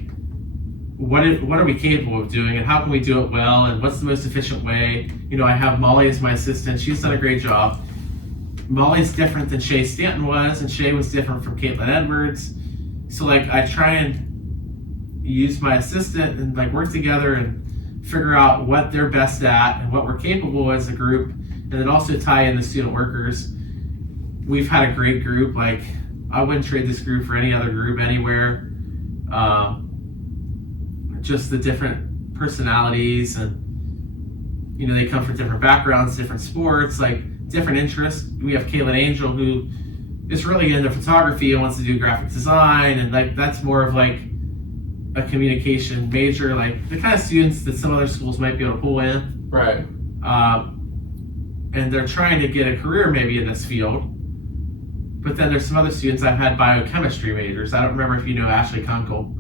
what are we capable of doing and how can we do it well and what's the most efficient way? You know, I have Molly as my assistant. She's done a great job. Molly's different than Shay Stanton was, and Shay was different from Caitlin Edwards. So, like, I try and use my assistant and, like, work together and figure out what they're best at and what we're capable as a group, and then also tie in the student workers. We've had a great group. Like, I wouldn't trade this group for any other group anywhere. Just the different personalities, and, you know, they come from different backgrounds, different sports, like, different interests. We have Caitlin Angel, who is really into photography and wants to do graphic design, and, like, that's more of, like, a communication major, like the kind of students that some other schools might be able to pull in. Right. And they're trying to get a career maybe in this field. But then there's some other students. I've had biochemistry majors. I don't remember if you know Ashley Kunkel.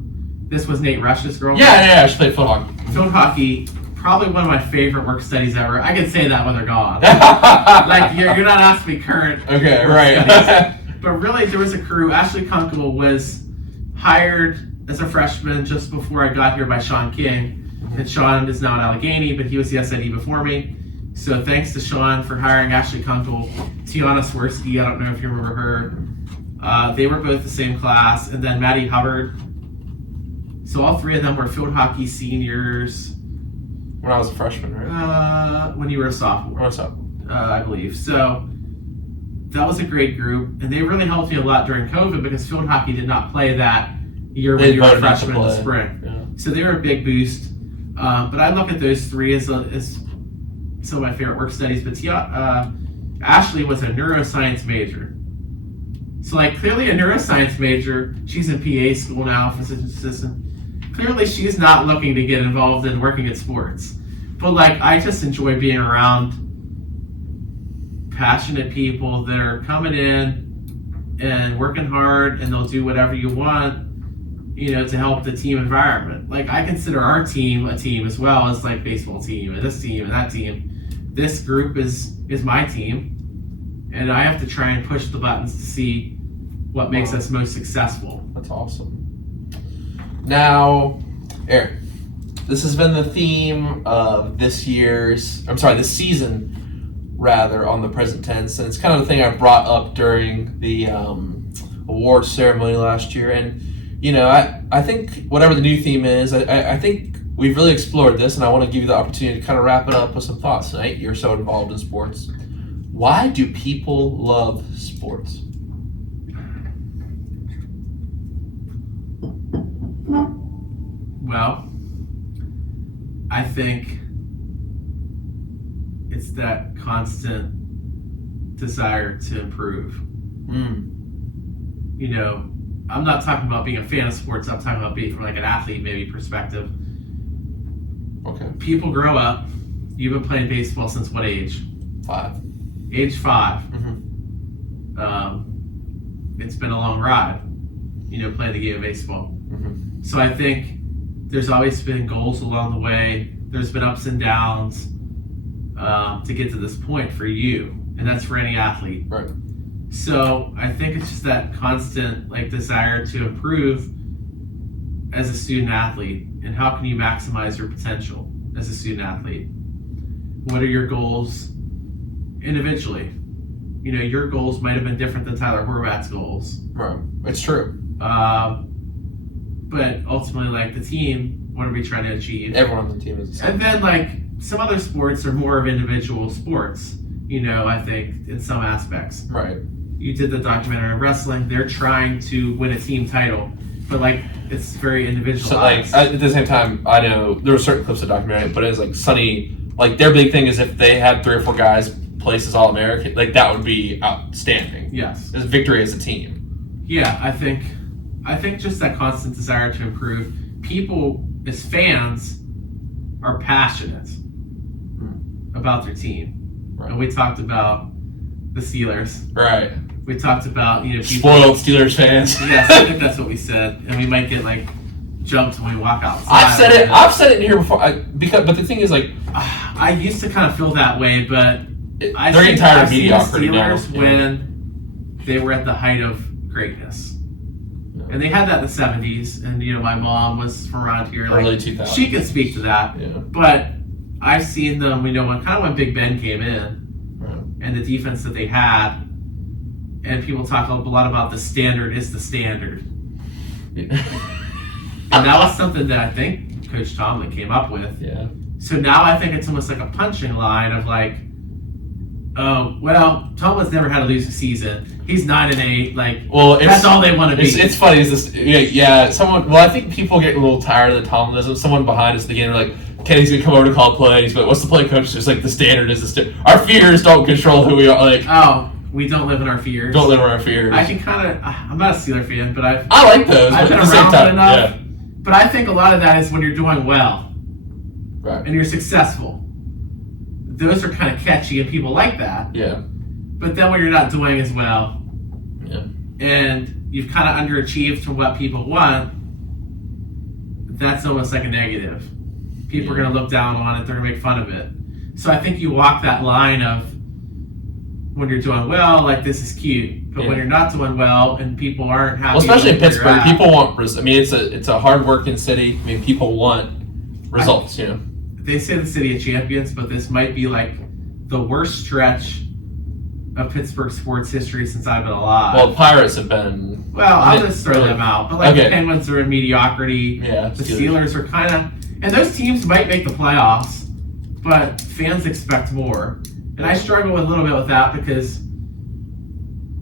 This was Nate Rush's girlfriend. Yeah, she played field hockey. Field hockey, probably one of my favorite work studies ever. I could say that when they're gone. Like, you're not asking me current. Okay, right. But really, there was a crew. Ashley Kunkel was hired as a freshman just before I got here by Sean King. And Sean is now at Allegheny, but he was the SID before me. So thanks to Sean for hiring Ashley Kunkel, Tiana Swirsky, I don't know if you remember her. They were both the same class, and then Maddie Hubbard. So all three of them were field hockey seniors. When I was a freshman, right? When you were a sophomore. When I was a sophomore. I believe. So that was a great group, and they really helped me a lot during COVID because field hockey did not play that year when you were a freshman in the spring. Yeah. So they were a big boost. But I look at those three as some of my favorite work studies. But Ashley was a neuroscience major. So, like, clearly a neuroscience major. She's in PA school now, physician assistant. Clearly she's not looking to get involved in working at sports. But, like, I just enjoy being around passionate people that are coming in and working hard, and they'll do whatever you want, to help the team environment. Like, I consider our team a team as well as, like, baseball team and this team and that team. This group is my team. And I have to try and push the buttons to see what makes us most successful. That's awesome. Now, Aaron, this has been the theme of this season, rather, on the present tense. And it's kind of the thing I brought up during the award ceremony last year. And, I think whatever the new theme is, I think we've really explored this, and I want to give you the opportunity to kind of wrap it up with some thoughts tonight. You're so involved in sports. Why do people love sports? Well, I think it's that constant desire to improve. I'm not talking about being a fan of sports. I'm talking about being from like an athlete maybe perspective. Okay. People grow up. You've been playing baseball since what age? 5. Age 5. Mm-hmm. It's been a long ride, playing the game of baseball. Mm-hmm. So I think there's always been goals along the way. There's been ups and downs to get to this point for you, and that's for any athlete. Right. So I think it's just that constant desire to improve as a student athlete, and how can you maximize your potential as a student athlete? What are your goals individually? Your goals might have been different than Tyler Horvath's goals. Right. It's true. But ultimately, the team, what are we trying to achieve? Everyone on the team is the same. And then, some other sports are more of individual sports, I think, in some aspects. Right. You did the documentary on wrestling. They're trying to win a team title, but, it's very individualized. So, at the same time, I know there were certain clips of the documentary, but it was, Sonny, their big thing is if they had 3 or 4 guys place as All-American, that would be outstanding. Yes. It's victory as a team. Yeah, I think just that constant desire to improve. People, as fans, are passionate about their team. Right. And we talked about the Steelers. Right. We talked about, people... Spoiled Steelers fans. Yes, I think that's what we said. And we might get, jumped when we walk outside. I've said it in here before. But the thing is, I used to kind of feel that way, but they're getting tired of mediocrity now. Steelers when they were at the height of greatness. Yeah. And they had that in the 70s, and my mom was from around here. Early 2000s. She could speak to that. Yeah. But I've seen them, when Big Ben came in, and the defense that they had, and people talk a lot about the standard is the standard. Yeah. And that was something that I think Coach Tomlin came up with. Yeah. So now I think it's almost like a punching line of Tomlin's never had a losing season. He's 9-8. That's all they want to be. It's funny. Is this? Yeah. Someone. Well, I think people get a little tired of the Tomlinism. Someone behind us, again, Kenny's gonna come over to call plays, but what's the play coach? Just the standard is the standard. Our fears don't control who we are. We don't live in our fears. Don't live in our fears. I can I'm not a Steeler fan, but I like those. I've but been at the same around time, enough. Yeah. But I think a lot of that is when you're doing well. Right. And you're successful. Those are kind of catchy and people like that. Yeah. But then when you're not doing as well, yeah, and you've kind of underachieved from what people want, that's almost like a negative. People are going to look down on it. They're going to make fun of it. So I think you walk that line of when you're doing well, this is cute. But when you're not doing well and people aren't happy. Well, especially in Pittsburgh, people want results. I mean, it's a hard-working city. I mean, people want results, They say the city of champions, but this might be the worst stretch of Pittsburgh sports history since I've been alive. Well, the Pirates have been. Well, I'll just throw them out. But like Okay. the Penguins are in mediocrity. Yeah, The Steelers are kind of, and those teams might make the playoffs, but fans expect more. And I struggle a little bit with that because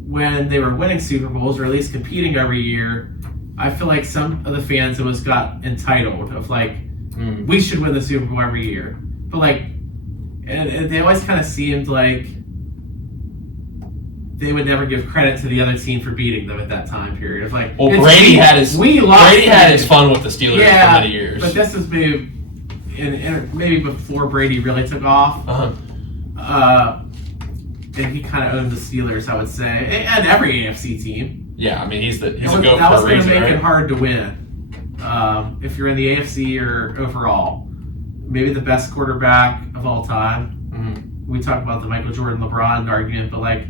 when they were winning Super Bowls or at least competing every year, I feel like some of the fans almost got entitled of like, we should win the Super Bowl every year. But like, and they always kind of seemed like they would never give credit to the other team for beating them at that time period. Of like, well, Brady had his fun with the Steelers for many years. But this was maybe maybe before Brady really took off. And he kind of owned the Steelers, I would say, and every AFC team. Yeah, I mean he's a that goat for a reason. That was going to make right? it hard to win if you're in the AFC or overall. Maybe the best quarterback of all time. Mm-hmm. We talk about the Michael Jordan LeBron argument, but like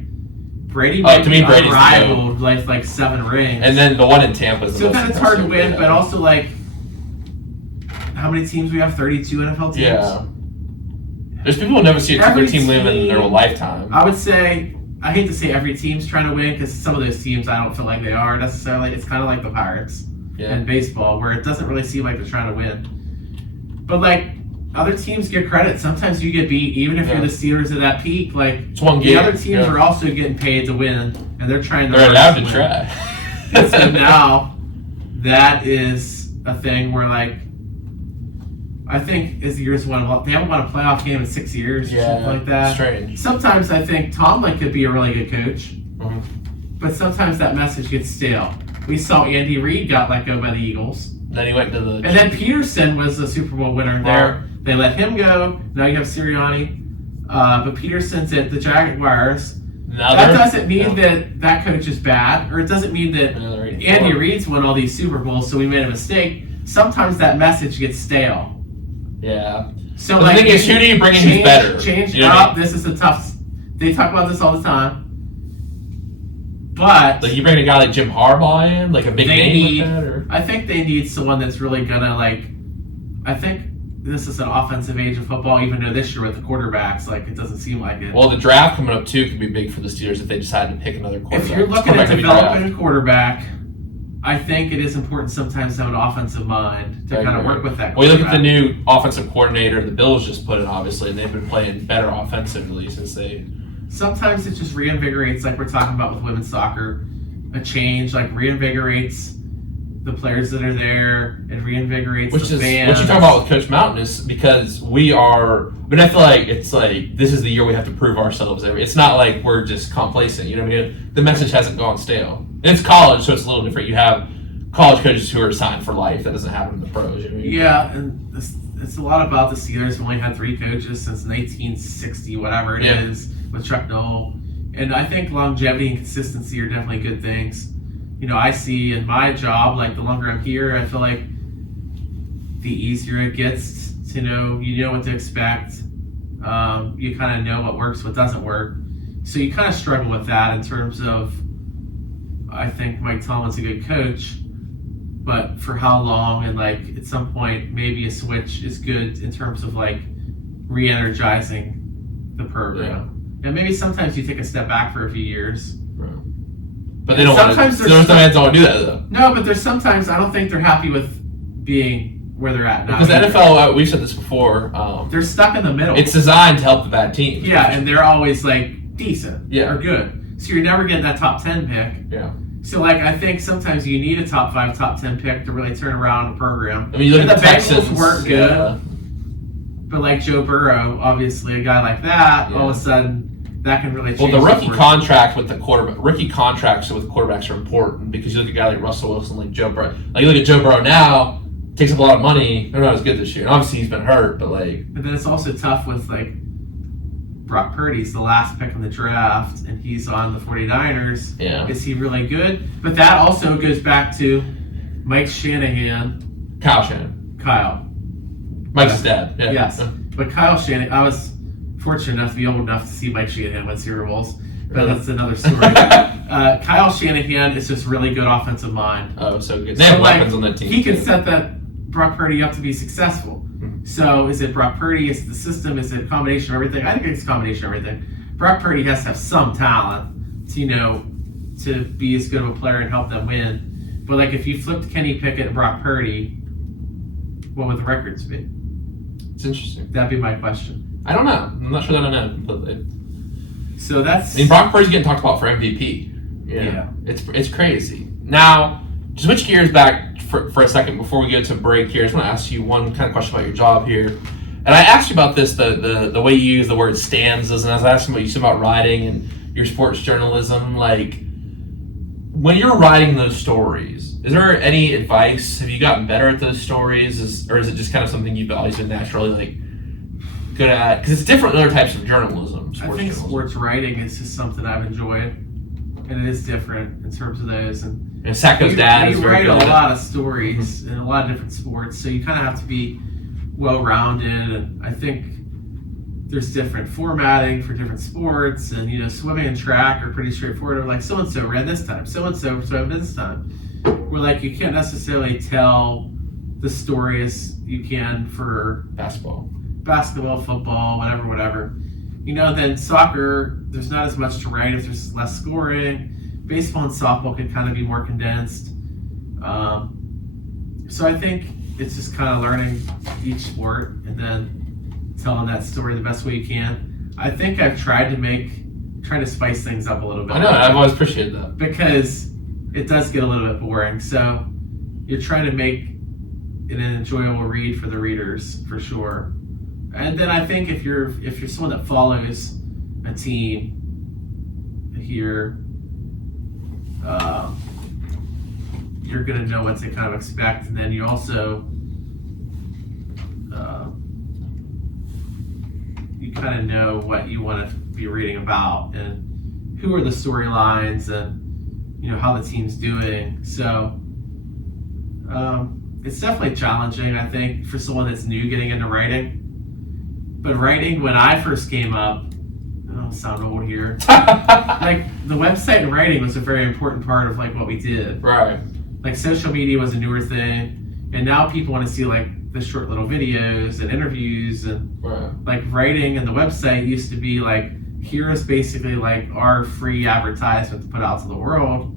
Brady might to me, be Brady's unrivaled, like 7 rings. And then the one in Tampa is the so most then it's hard to win, yeah. but also like how many teams we have? 32 NFL teams. Yeah. There's people who never see a team win in their lifetime. I would say, I hate to say every team's trying to win because some of those teams I don't feel like they are necessarily. It's kind of like the Pirates in baseball where it doesn't really seem like they're trying to win. But like other teams get credit. Sometimes you get beat even if you're the Steelers at that peak. Like it's one game. The other teams are also getting paid to win and they're trying to They're allowed to win. try. And so now that is a thing where like I think as the years went on, they haven't won a playoff game in 6 years or something like that. Strange. Sometimes I think Tomlin could be a really good coach, Mm-hmm. but sometimes that message gets stale. We saw Andy Reid got let go by the Eagles. Then he went to the. And then Peterson was the Super Bowl winner there. They let him go. Now you have Sirianni. But Peterson's at the Jaguars. That doesn't mean that coach is bad, or it doesn't mean that Andy Reid's won all these Super Bowls, so we made a mistake. Sometimes that message gets stale. Yeah. So but like, the thing is, who do you bring in who's better? Change you know up. This is a tough. They talk about this all the time. But like you bring a guy like Jim Harbaugh in, like a big name like that, or? I think they need someone that's really gonna like. I think this is an offensive age of football, even though this year with the quarterbacks, like it doesn't seem like it. Well, the draft coming up too could be big for the Steelers if they decide to pick another quarterback. If you're looking at developing a quarterback, I think it is important sometimes to have an offensive mind to kind of work with that. Well, you look at the new offensive coordinator the Bills just put in, obviously, and they've been playing better offensively since they. Sometimes it just reinvigorates, like we're talking about with women's soccer, a change, like reinvigorates the players that are there, it reinvigorates the fans. What you talk about with Coach Mountain is because we are. But I feel like it's like this is the year we have to prove ourselves. It's not like we're just complacent. You know what I mean? The message hasn't gone stale. And it's college, so it's a little different. You have college coaches who are signed for life. That doesn't happen in the pros. You know what I mean? Yeah, and it's a lot about the Steelers. We've only had 3 coaches since 1960, whatever it is, with Chuck Noll. And I think longevity and consistency are definitely good things. You know, I see in my job, like the longer I'm here, I feel like the easier it gets to know, you know what to expect. You kind of know what works, what doesn't work. So you kind of struggle with that in terms of, I think Mike Tomlin's a good coach, but for how long, and like at some point maybe a switch is good in terms of like re-energizing the program. And maybe sometimes you take a step back for a few years. But they don't want to. Some fans don't want to do that though. No, but there's sometimes I don't think they're happy with being where they're at now. Because the NFL, we've said this before. They're stuck in the middle. It's designed to help the bad teams. Yeah, and they're always like decent or good. So you're never getting that top 10 pick. Yeah. So like I think sometimes you need a top 5, top 10 pick to really turn around a program. I mean, you look at the Texans. Bengals weren't good. But like Joe Burrow, obviously a guy like that, all of a sudden that can really change. Well, the rookie contract with the quarterback, rookie contracts with quarterbacks are important because you look at a guy like Russell Wilson, like Joe Burrow. Like you look at Joe Burrow now, takes up a lot of money. They're not as good this year. And obviously he's been hurt, but like. But then it's also tough with like Brock Purdy's the last pick in the draft, and he's on the 49ers. Yeah. Is he really good? But that also goes back to Mike Shanahan. Kyle. Mike's dad. Yeah. Yes. But Kyle Shanahan, I was fortunate enough to be old enough to see Mike Shanahan win Super Bowls, but that's another story. Kyle Shanahan is just really good offensive mind. Oh, so good. They have weapons on that team. He can set that Brock Purdy up to be successful. Mm-hmm. So is it Brock Purdy? Is it the system? Is it a combination of everything? I think it's a combination of everything. Brock Purdy has to have some talent to be as good of a player and help them win. But like if you flipped Kenny Pickett and Brock Purdy, what would the records be? It's interesting. That'd be my question. I don't know. I'm not sure that I know completely. So that's. I mean, Brock Purdy's getting talked about for MVP. Yeah. It's crazy. Now, to switch gears back for a second before we go to break here, I just want to ask you one kind of question about your job here. And I asked you about this, the way you use the word stanzas, and I was asking what you said about writing and your sports journalism. Like, when you're writing those stories, is there any advice? Have you gotten better at those stories? Or is it just kind of something you've always been naturally, like, good at? Because it's different than other types of journalism. I think sports writing is just something I've enjoyed. And it is different in terms of those. And Sacco's dad is very good. You write a lot of stories in a lot of different sports, so you kind of have to be well-rounded. And I think there's different formatting for different sports. And, swimming and track are pretty straightforward. Like, so-and-so ran this time. So-and-so swam this time. Where, like, you can't necessarily tell the story as you can for basketball, football, whatever. Then soccer, there's not as much to write if there's less scoring. Baseball and softball could kind of be more condensed. So I think it's just kind of learning each sport and then telling that story the best way you can. I think I've tried to spice things up a little bit. I know, I've always appreciated that. Because it does get a little bit boring. So you're trying to make it an enjoyable read for the readers, for sure. And then I think if you're someone that follows a team here, you're going to know what to kind of expect. And then you also, you kind of know what you want to be reading about and who are the storylines and, how the team's doing. So it's definitely challenging, I think, for someone that's new getting into writing. But writing, when I first came up, I don't sound old here, like the website and writing was a very important part of like what we did. Right. Like social media was a newer thing, and now people want to see like the short little videos and interviews and right. Like writing and the website used to be like, here's basically like our free advertisement to put out to the world,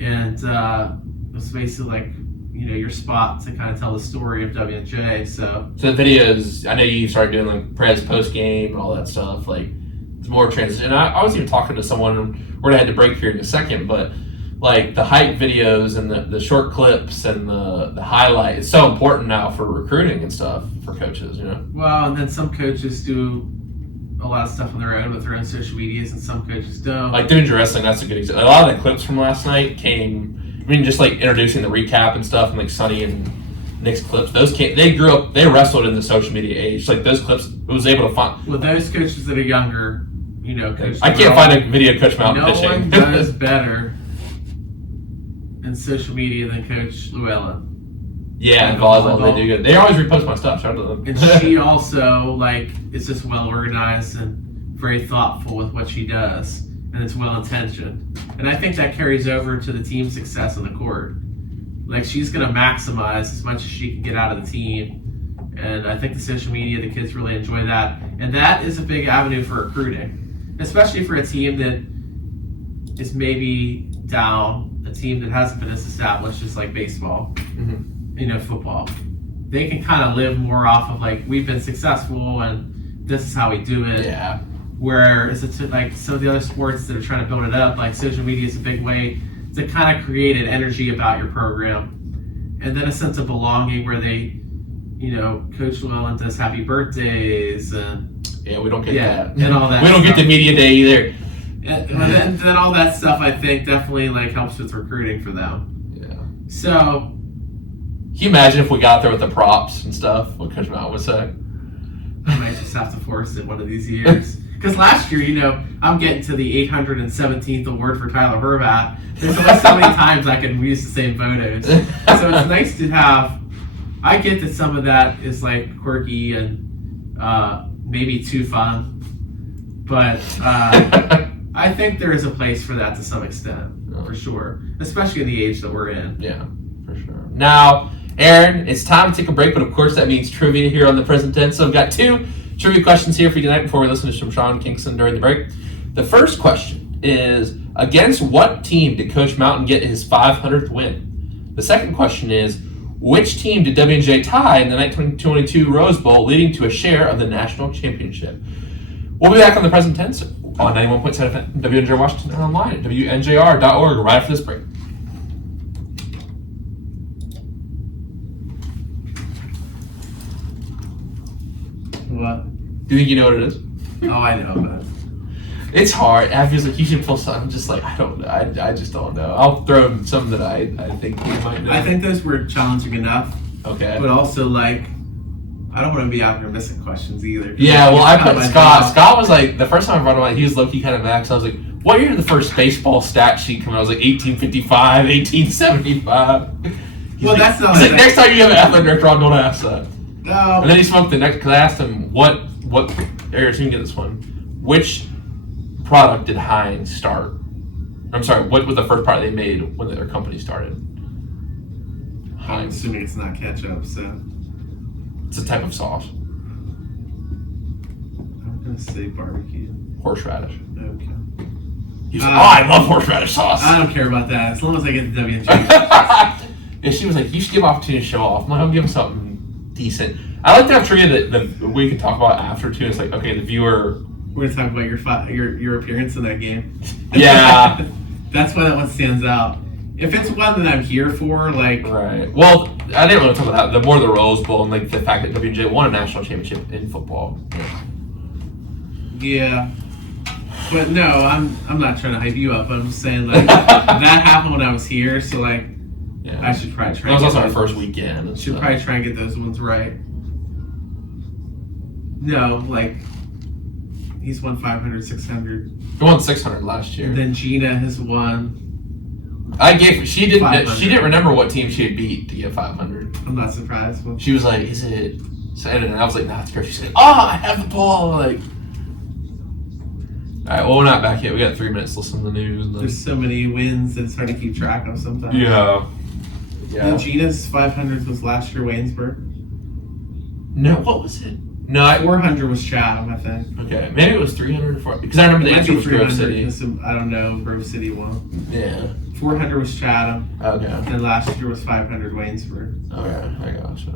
and it was basically like your spot to kind of tell the story of WJ. So the videos, I know you started doing like press post game and all that stuff. Like it's more transition. And I was even talking to someone. We're gonna head to break here in a second, but like the hype videos and the short clips and the highlight is so important now for recruiting and stuff for coaches. Well, and then some coaches do a lot of stuff on their own with their own social medias, and some coaches don't. Like Doing Wrestling, that's a good example. A lot of the clips from last night came. Just like introducing the recap and stuff, and like Sonny and Nick's clips. They grew up. They wrestled in the social media age. Like those clips, it was able to find. Well, those coaches that are younger, coach. I can't find a video Coach Mountain no pitching. No one does better in social media than Coach Llewellyn. Yeah, and volleyball, they do good. They always repost my stuff. Shout out to them. And she also is just well organized and very thoughtful with what she does. And it's well-intentioned. And I think that carries over to the team's success on the court. Like, she's going to maximize as much as she can get out of the team. And I think the social media, the kids really enjoy that. And that is a big avenue for recruiting, especially for a team that is maybe down, a team that hasn't been as established as, like, baseball, football. They can kind of live more off of, like, we've been successful and this is how we do it. Yeah. Whereas it's like some of the other sports that are trying to build it up, like social media is a big way to kind of create an energy about your program. And then a sense of belonging where they, Coach Llewellyn does happy birthdays. Yeah, we don't get that. And all that We don't get the media day either. And then all that stuff, I think, definitely like helps with recruiting for them. Yeah. So. Can you imagine if we got there with the props and stuff, what Coach Mountain would say? I might just have to force it one of these years. Because last year, I'm getting to the 817th award for Tyler Horvath. There's only so many times I can use the same photos. So it's nice to have. I get that some of that is like quirky and maybe too fun. But I think there is a place for that to some extent, for sure. Especially in the age that we're in. Yeah, for sure. Now, Aaron, it's time to take a break, but of course that means trivia here on the present tense. So I've got 2 trivia questions here for you tonight before we listen to some Sean Kingston during the break. The first question is, against what team did Coach Mountain get his 500th win? The second question is, which team did W&J tie in the 1922 Rose Bowl, leading to a share of the national championship? We'll be back on the present tense on 91.7 FM, WNJR Washington, and online at WNJR.org right after this break. What? Do you think you know what it is? Oh, I know, but It's hard. I feel like you should pull something. I'm just like, I don't know. I just don't know. I'll throw some that I think you might know. I think those were challenging enough. Okay. But also, like, I don't want to be out here missing questions either. Yeah, well, I put Scott. Scott was like, the first time I brought him out, he was low-key kind of max. I was like, what year did the first baseball stat sheet come out? I was like, 1855, 1875. Well, that's not He's like, next time you have an athletic director on, don't ask that. No. And then he smoked the next, because I asked him, what, Eric, you can get this one. Which product did Heinz start? I'm sorry, what was the first product they made when their company started? I'm Heinz. assuming it's not ketchup, so. It's a type of sauce. I'm going to say barbecue. Horseradish. Okay. He's like, I love horseradish sauce. I don't care about that, as long as I get the WNJ. And she was like, you should give opportunity to show off. I'm like, I'll give him something decent. I like to have trivia that we can talk about after, too. It's like, okay, the viewer... We're going to talk about your appearance in that game. Yeah. That's why that one stands out. If it's one that I'm here for, like... Right. Well, I didn't really talk about that. The more the Rose Bowl and, like, the fact that W&J won a national championship in football. Yeah. But no, I'm not trying to hype you up. I'm just saying, like, that happened when I was here, so, like, Yeah. I should probably try. That was also our first weekend. Should probably try and get those ones right. No, like, he's won 500, 600. He won 600 last year. And then Gina has won. She didn't 500. remember what team she had beat to get 500. I'm not surprised. Well, She was like, "Is it?" And I was like, "Nah, it's correct." She said, "Oh, I have the ball." Like, all right, well, we're not back yet. We got 3 minutes to listen to the news. And then... there's so many wins that it's hard to keep track of sometimes. Yeah. And Gina's 500 was last year Waynesburg. No, what was it? No, 400 was Chatham, I think. Okay, maybe it was 300 or 400. Because I remember the answer was Grove City. I don't know. Grove City won. Yeah. 400 was Chatham. Okay. And last year was 500 Waynesburg. Okay, I gotcha.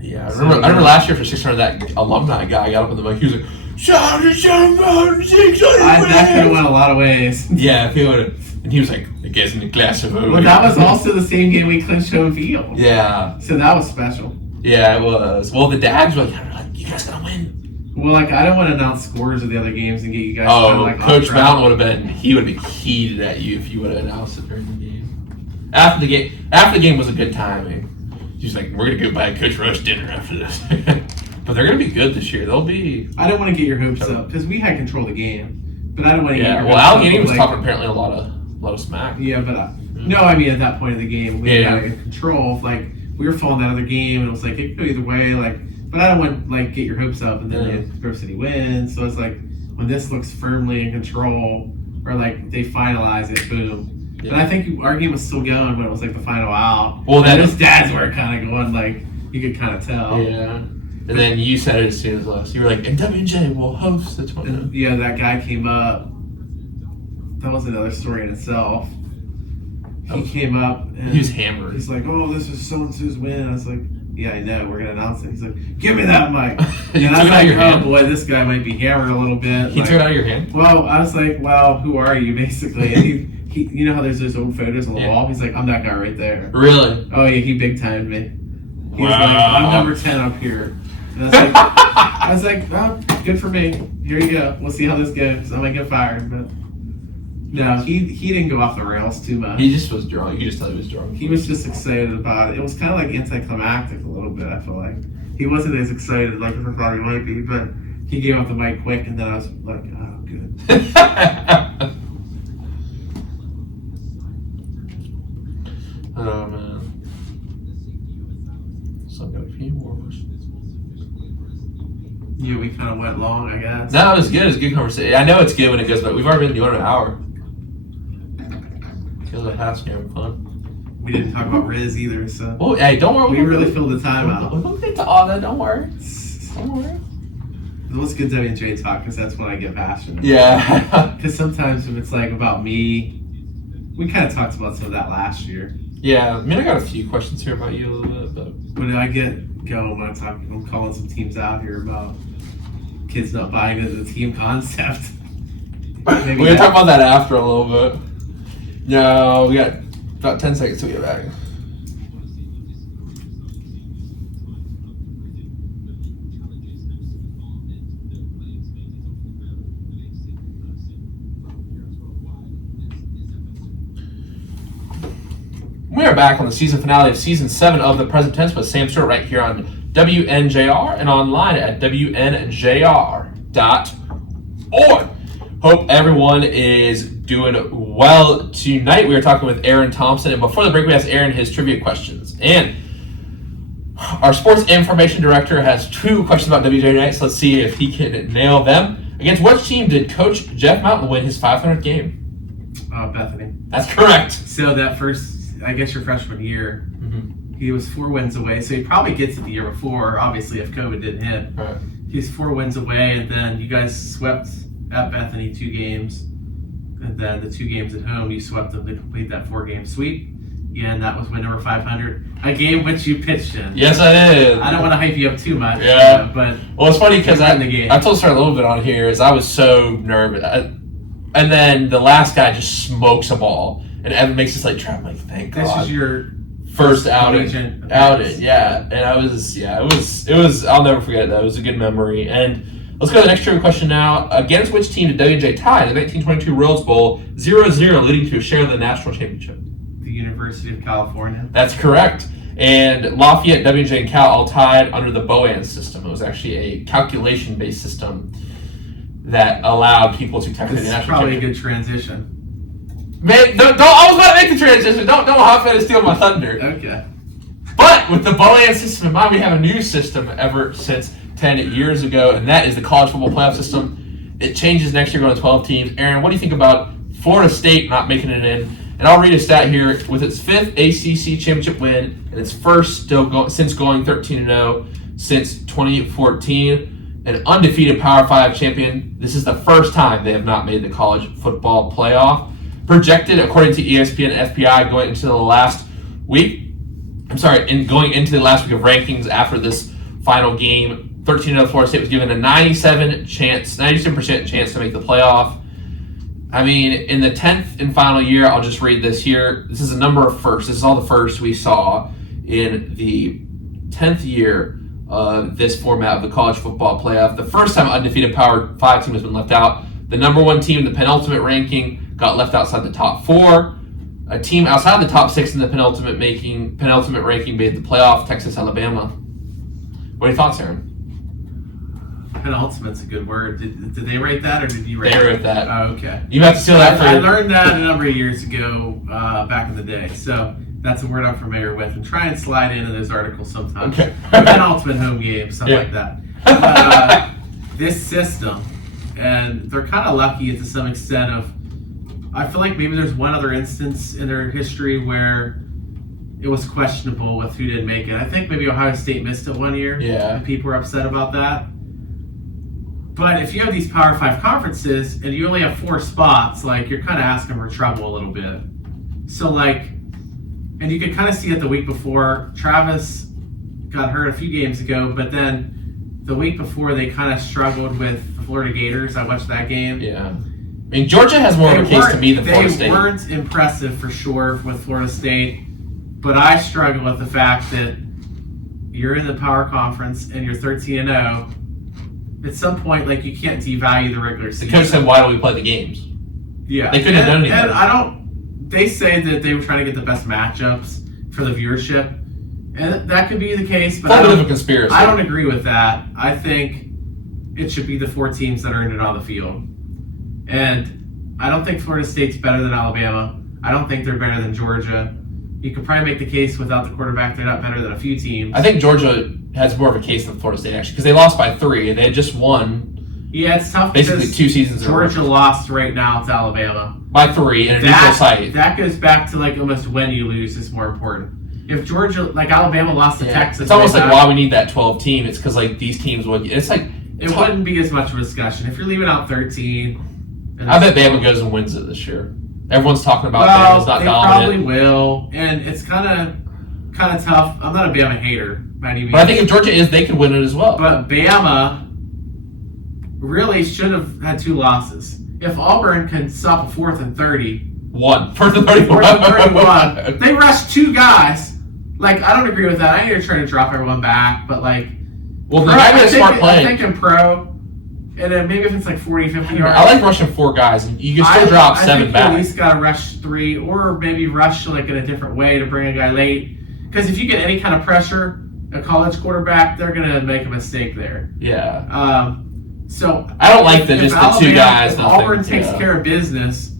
Yeah, I remember last year for 600, that alumni guy got up on the mic. He was like, "Shout it, 600 That could have went a lot of ways. Yeah, if he would have. And he was like, "I guess in the glass of Well, that was also the same game we clinched home field. Yeah. So that was special. Yeah, it was. Well, the dads were like, "You guys gotta win." Well, like, I don't want to announce scores of the other games and get you guys Oh, Coach Mountain would have been heated at you if you would have announced it during the game. After the game was a good timing. He's like, "We're gonna go buy Coach Rush dinner after this." But they're gonna be good this year. They'll be. I don't want to get your hopes up because we had control of the game, but I don't want to get your hopes well, up. Allegheny was talking apparently a lot of smack. Yeah, but no, I mean at that point of the game, we got in control. Like we were following that other game, and it was like it could go either way. Like, but I don't want like get your hopes up, and then Grove City wins. So it's like when this looks firmly in control, or like they finalize it, boom. Yeah. And I think our game was still going, but it was like the final out. Well, then his dads were kind of going like you could kind of tell. Yeah. And then you said it as soon as us. You were like, "And W&J will host the tournament." Yeah, that guy came up. That was another story in itself. He came up and he was hammered. He's like, "Oh, this is so and so's win." I was like, "Yeah, I know. We're gonna announce it." He's like, "Give me that mic." And I was like, "Oh boy, this guy might be hammered a little bit." He took it out of your hand. Well, I was like, "Well, who are you?" Basically, and he you know how there's those old photos on the wall? He's like, "I'm that guy right there." Really? Oh yeah, he big timed me. He was like, "I'm number 10 up here." And I was like, "Oh, good for me. Here you go. We'll see how this goes. I might get fired." But no, he didn't go off the rails too much. He just was drunk. You just thought he was drunk. He was just excited about it. It was kind of like anticlimactic a little bit, I feel like. He wasn't as excited like I thought he might be, but he gave up the mic quick, and then I was like, "Oh, good." Oh, man. So I've got a few more questions. Yeah, we kind of went long, I guess. No, it was good. It was a good conversation. I know it's good when it goes, but we've already been doing an hour. Feels like half having fun. we didn't talk about Rizz either. So well, hey, don't worry. We really filled the time out. We'll get to all that. Don't worry. Don't worry. Let's get Dubjay talk because that's when I get passionate. Yeah. Because sometimes if it's like about me, we kind of talked about some of that last year. Yeah, I mean, I got a few questions here about you a little bit, but when I get going, when I'm calling some teams out here about kids not buying into the team concept. We're gonna talk about that after a little bit. No, we got about 10 seconds to get back. We are back on the season finale of season 7 of The Present Tense with Sam Stewart right here on WNJR and online at WNJR.org. Hope everyone is doing well tonight. We are talking with Aaron Thompson, and before the break, we asked Aaron his trivia questions. And our sports information director has 2 questions about WJ tonight, so let's see if he can nail them. Against which team did Coach Jeff Mountain win his 500th game? Bethany. That's correct. So that first, I guess your freshman year, he was 4 wins away. So he probably gets it the year before, obviously, if COVID didn't hit. Right. He was 4 wins away, and then you guys swept at Bethany 2 games. And then the 2 games at home, you swept them to complete that 4-game sweep. Yeah, and that was win number 500. A game which you pitched in. Yes, I did. I don't want to hype you up too much. Yeah. But well, it's funny because I told her a little bit on here is I was so nervous. And then the last guy just smokes a ball. And Evan makes this trap. I'm like, thank God. This is your first outing. Yeah. And I was, it was, I'll never forget it. That was a good memory. And let's go to the next trivia question now. Against which team did WJ tie the 1922 Rose Bowl 0-0, leading to a share of the national championship? The University of California. That's correct. And Lafayette, WJ, and Cal all tied under the Bowen system. It was actually a calculation-based system that allowed people to technically the national probably championship. A good transition. Man, don't, I was about to make the transition. Don't hop in and steal my thunder. Okay. But with the Bowen system in mind, we have a new system ever since 10 years ago, and that is the college football playoff system. It changes next year, going to 12 teams. Aaron, what do you think about Florida State not making it in? And I'll read a stat here. With its 5th ACC championship win and its first since going 13-0 since 2014, an undefeated Power 5 champion, this is the first time they have not made the college football playoff. Projected, according to ESPN and FPI, going into the last week of rankings after this final game, 13-0 Florida State was given a 97% chance to make the playoff. I mean, in the 10th and final year, I'll just read this here. This is a number of firsts. This is all the firsts we saw in the 10th year of this format of the college football playoff. The first time undefeated Power 5 team has been left out. The number 1 team in the penultimate ranking got left outside the top 4. A team outside the top 6 in the penultimate ranking made the playoff, Texas, Alabama. What are your thoughts, Aaron? Penultimate's a good word. Did they write that, or did you write that? They wrote that. Oh, okay. You have to steal that for... I learned that a number of years ago, back in the day. So that's a word I'm familiar with. And try and slide into those articles sometimes. Okay. Penultimate home game, something like that. But, this system, and they're kind of lucky to some extent of... I feel like maybe there's one other instance in their history where it was questionable with who didn't make it. I think maybe Ohio State missed it one year. Yeah. And people were upset about that. But if you have these Power 5 conferences and you only have 4 spots, you're kind of asking for trouble a little bit. So, and you could kind of see it the week before. Travis got hurt a few games ago, but then the week before they kind of struggled with the Florida Gators. I watched that game. Yeah. I mean, Georgia has more of a case to me than Florida State. They weren't impressive for sure with Florida State, but I struggle with the fact that you're in the Power Conference and you're 13-0. At some point, you can't devalue the regular season. The coach said, "Why don't we play the games?" Yeah, they couldn't have done anything. And they say that they were trying to get the best matchups for the viewership, and that could be the case. But a bit of a conspiracy. I don't agree with that. I think it should be the 4 teams that earned it on the field. And I don't think Florida State's better than Alabama. I don't think they're better than Georgia. You could probably make the case without the quarterback they're not better than a few teams. I think Georgia has more of a case than Florida State, actually, because they lost by 3, and they had just won Yeah, it's tough Basically, because 2 seasons in a row. Georgia lost right now to Alabama. By 3 in a neutral site. That goes back to like almost when you lose is more important. If Georgia, like Alabama lost to Texas. It's almost like why we need that 12 team. It's because like these teams would. It's like it wouldn't be as much of a discussion if you're leaving out 13. I bet Bama goes and wins it this year. Everyone's talking about Bama's not they dominant. Probably will, and it's kind of tough. I'm not a Bama hater by any means. But I think if Georgia is, they could win it as well. But Bama really should have had 2 losses. If Auburn can stop a 4th and 30. 1. 4th and 31. 4th and 31. They rushed 2 guys. Like, I don't agree with that. I know you're trying to drop everyone back, but like... Well, the guy made a smart play. I think in pro, and then maybe if it's like 40, 50 yards. I like rushing 4 guys, and you can still drop 7 back. You at least got to rush 3, or maybe rush like in a different way to bring a guy late. Because if you get any kind of pressure, a college quarterback, they're going to make a mistake there. Yeah. So I don't like the just Alabama, the 2 guys. If Auburn takes care of business,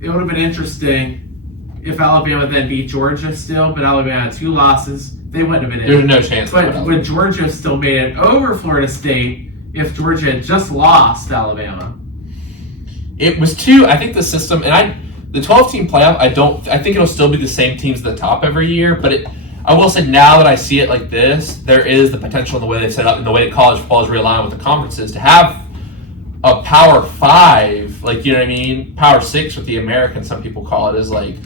it would have been interesting if Alabama then beat Georgia still, but Alabama had 2 losses. They wouldn't have been in. There's no chance. But would Georgia still made it over Florida State if Georgia had just lost Alabama? It was 2. I think the system, and the 12-team playoff. I think it'll still be the same teams at the top every year. But I will say now that I see it like this, there is the potential in the way they set up and the way college football is realigned with the conferences to have a Power 5, like you know what I mean, Power 6 with the American. Some people call it is like.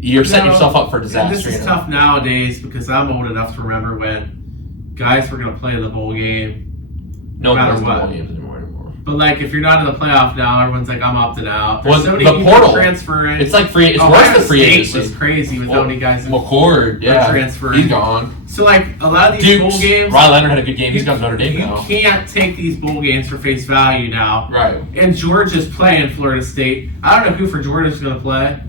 You're setting yourself up for disaster. This is tough nowadays because I'm old enough to remember when guys were going to play in the bowl game no matter what. what. Bowl games anymore. But like, if you're not in the playoff now, everyone's like, I'm opting out. There's so many the people portal transferring. It's like free. It's worse than free agency. Was crazy with how many guys McCord, transferring. He's gone. So like a lot of these bowl games, Ryan Leonard had a good game. He's got Notre Dame now. You can't take these bowl games for face value now. Right. And Georgia's playing Florida State. I don't know who for Georgia's going to play.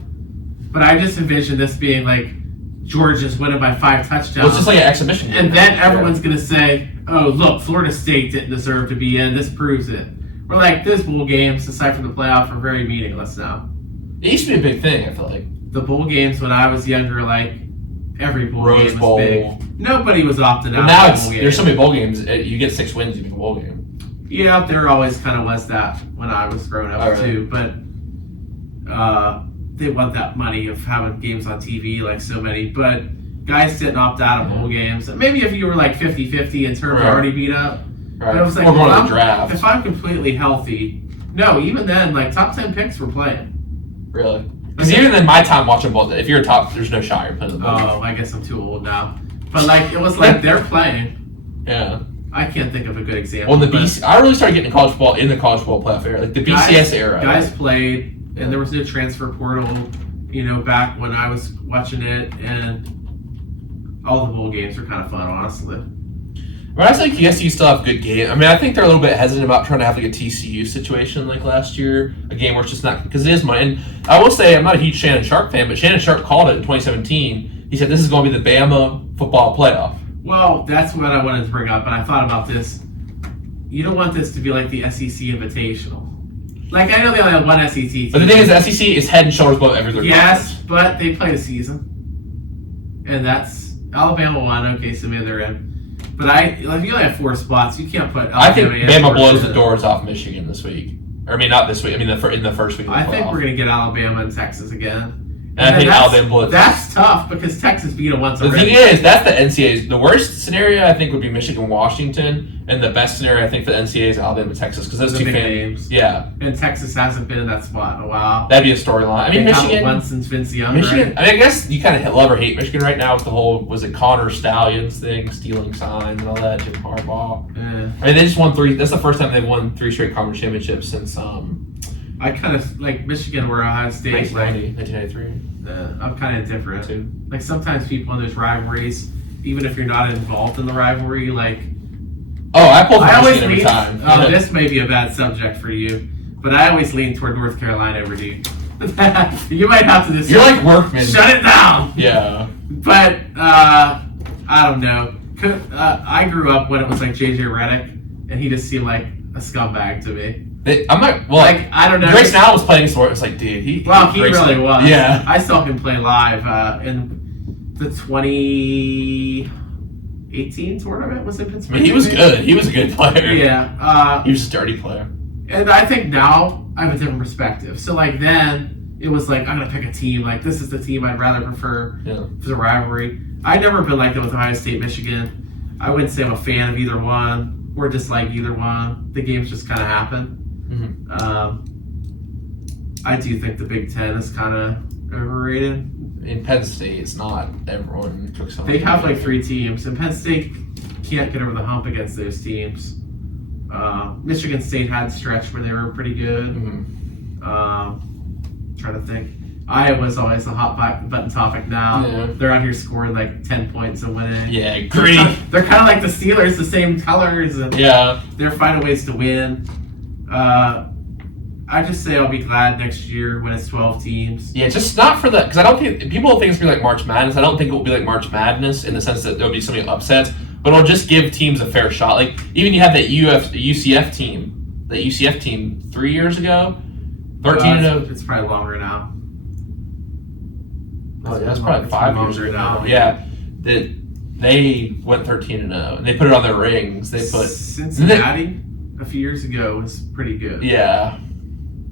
But I just envision this being like Georgia's winning by 5 touchdowns. Well, it's just like an exhibition game. And then everyone's going to say, oh, look, Florida State didn't deserve to be in. This proves it. We're like, these bowl games, aside from the playoff, are very meaningless now. It used to be a big thing, I feel like. The bowl games when I was younger, like, every bowl Rose game was Bowl. big. Nobody was opting out. Now there's so many bowl games. You get 6 wins, you get a bowl game. Yeah, there always kind of was that when I was growing up, too. But they want that money of having games on TV, like so many. But guys didn't opt out of bowl games. Maybe if you were like 50-50 in terms of already beat up. Right. But it was like, or going to the draft. If I'm completely healthy, no, even then, like top 10 picks were playing. Really? Because even in my time watching bowl, if you're a top, there's no shot you're playing the bowl. Oh, I guess I'm too old now. But like, it was like they're playing. Yeah. I can't think of a good example. Well, I really started getting college football in the college football playoff era, like the BCS era. Guys played, and there was no transfer portal. You know, back when I was watching it, and all the bowl games were kind of fun, honestly. But I think TCU still have good games. I mean, I think they're a little bit hesitant about trying to have like a TCU situation like last year, a game where it's just not because it is money. And I will say I'm not a huge Shannon Sharp fan, but Shannon Sharp called it in 2017. He said this is going to be the Bama football playoff. Well, that's what I wanted to bring up, and I thought about this. You don't want this to be like the SEC Invitational. Like, I know they only have one SEC team. But the thing is, the SEC is head and shoulders above every other conference. conference. But they played a season. And that's Alabama won. Okay, so maybe they're in. But if you only have 4 spots, you can't put Alabama I think in. Bama blows the doors off Michigan this week. Or, I mean, not this week. I mean, in the first week of the playoff. I think we're going to get Alabama and Texas again. And I think Alabama blows. That's tough because Texas beat them once The already. thing is, that's the NCAA's. The worst scenario, I think, would be Michigan-Washington. And the best scenario, I think, for the NCAA is Alabama-Texas. Because those two names. Yeah. And Texas hasn't been in that spot in a while. That'd be a storyline. I mean, they Michigan. haven't won since Vince Young, Michigan. right? I mean, I guess you kind of love or hate Michigan right now with the whole, was it Connor Stallions thing, stealing signs and all that, Jim Harbaugh. Yeah. I mean, they just won 3. That's the first time they've won 3 straight conference championships since I kind of like Michigan where Ohio State. 1993. I'm kind of indifferent. Too. Like sometimes people in those rivalries, even if you're not involved in the rivalry, like. Oh, I pull for I always Michigan every time. Oh, this may be a bad subject for you, but I always lean toward North Carolina over Duke. You might have to just. You're like Workman. Shut it down. Yeah. But I don't know. I grew up when it was like JJ Redick, and he just seemed like a scumbag to me. I don't know. Grace now was playing sport. It was like, dude, he really was. Yeah. I saw him play live in the 18 tournament was in I Pittsburgh. mean, he was good. He was a good player. Yeah. He was a dirty player. And I think now I have a different perspective. So like then it was like I'm gonna pick a team. Like this is the team I'd rather prefer for the rivalry. I've never been like that with Ohio State, Michigan. I wouldn't say I'm a fan of either one or dislike either one. The games just kind of happen. I do think the Big Ten is kind of overrated. In Penn State, it's not everyone cooks on. They have like 3 teams, and Penn State can't get over the hump against those teams. Michigan State had a stretch where they were pretty good. Trying to think. Iowa's always a hot button topic now. Yeah. They're out here scoring like 10 points and winning. Yeah, gritty. They're kind of like the Steelers, the same colors, and they're finding ways to win. I just say I'll be glad next year when it's 12 teams. Yeah, just not for that, because I don't think people think it's gonna be like March Madness. I don't think it will be like March Madness in the sense that there'll be so many upsets, but it'll just give teams a fair shot. Like even you have that UCF team 3 years ago, 13-0. It's probably longer now. Oh yeah, that's probably 5 years ago now. Yeah, they went 13-0, and they put it on their rings. They put Cincinnati a few years ago was pretty good. Yeah.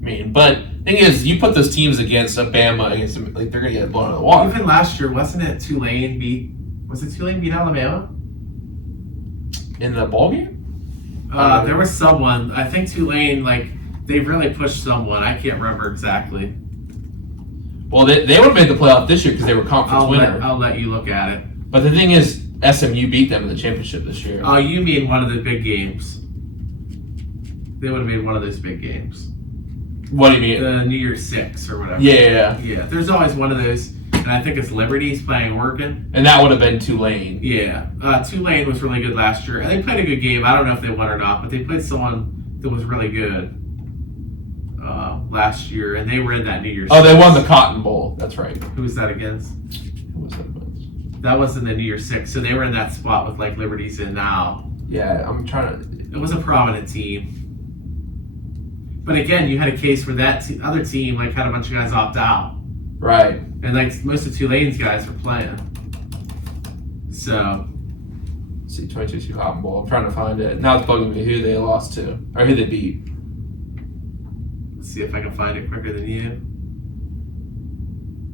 I mean, but thing is, you put those teams against Alabama, against them, like they're gonna get blown out of the water. Even last year, wasn't it Tulane beat Alabama in the bowl game? There was someone. I think Tulane, like they really pushed someone. I can't remember exactly. Well, they would have made the playoff this year because they were conference winner. I'll let you look at it. But the thing is, SMU beat them in the championship this year. Oh, you mean one of the big games? They would have made one of those big games. What do you mean? The New Year's 6 or whatever. Yeah. There's always one of those, and I think it's Liberty's playing Oregon. And that would have been Tulane. Yeah. Tulane was really good last year, and they played a good game. I don't know if they won or not, but they played someone that was really good last year, and they were in that New Year's 6. They won the Cotton Bowl. That's right. Who was that against? Who was that against? That was in the New Year's 6, so they were in that spot with like Liberty's in now. Yeah, I'm trying to... It was a prominent team. But again, you had a case where that other team like had a bunch of guys opt out, right? And like most of Tulane's guys were playing. So, let's see, 22 Cotton Bowl. I'm trying to find it. Now it's bugging me who they lost to or who they beat. Let's see if I can find it quicker than you.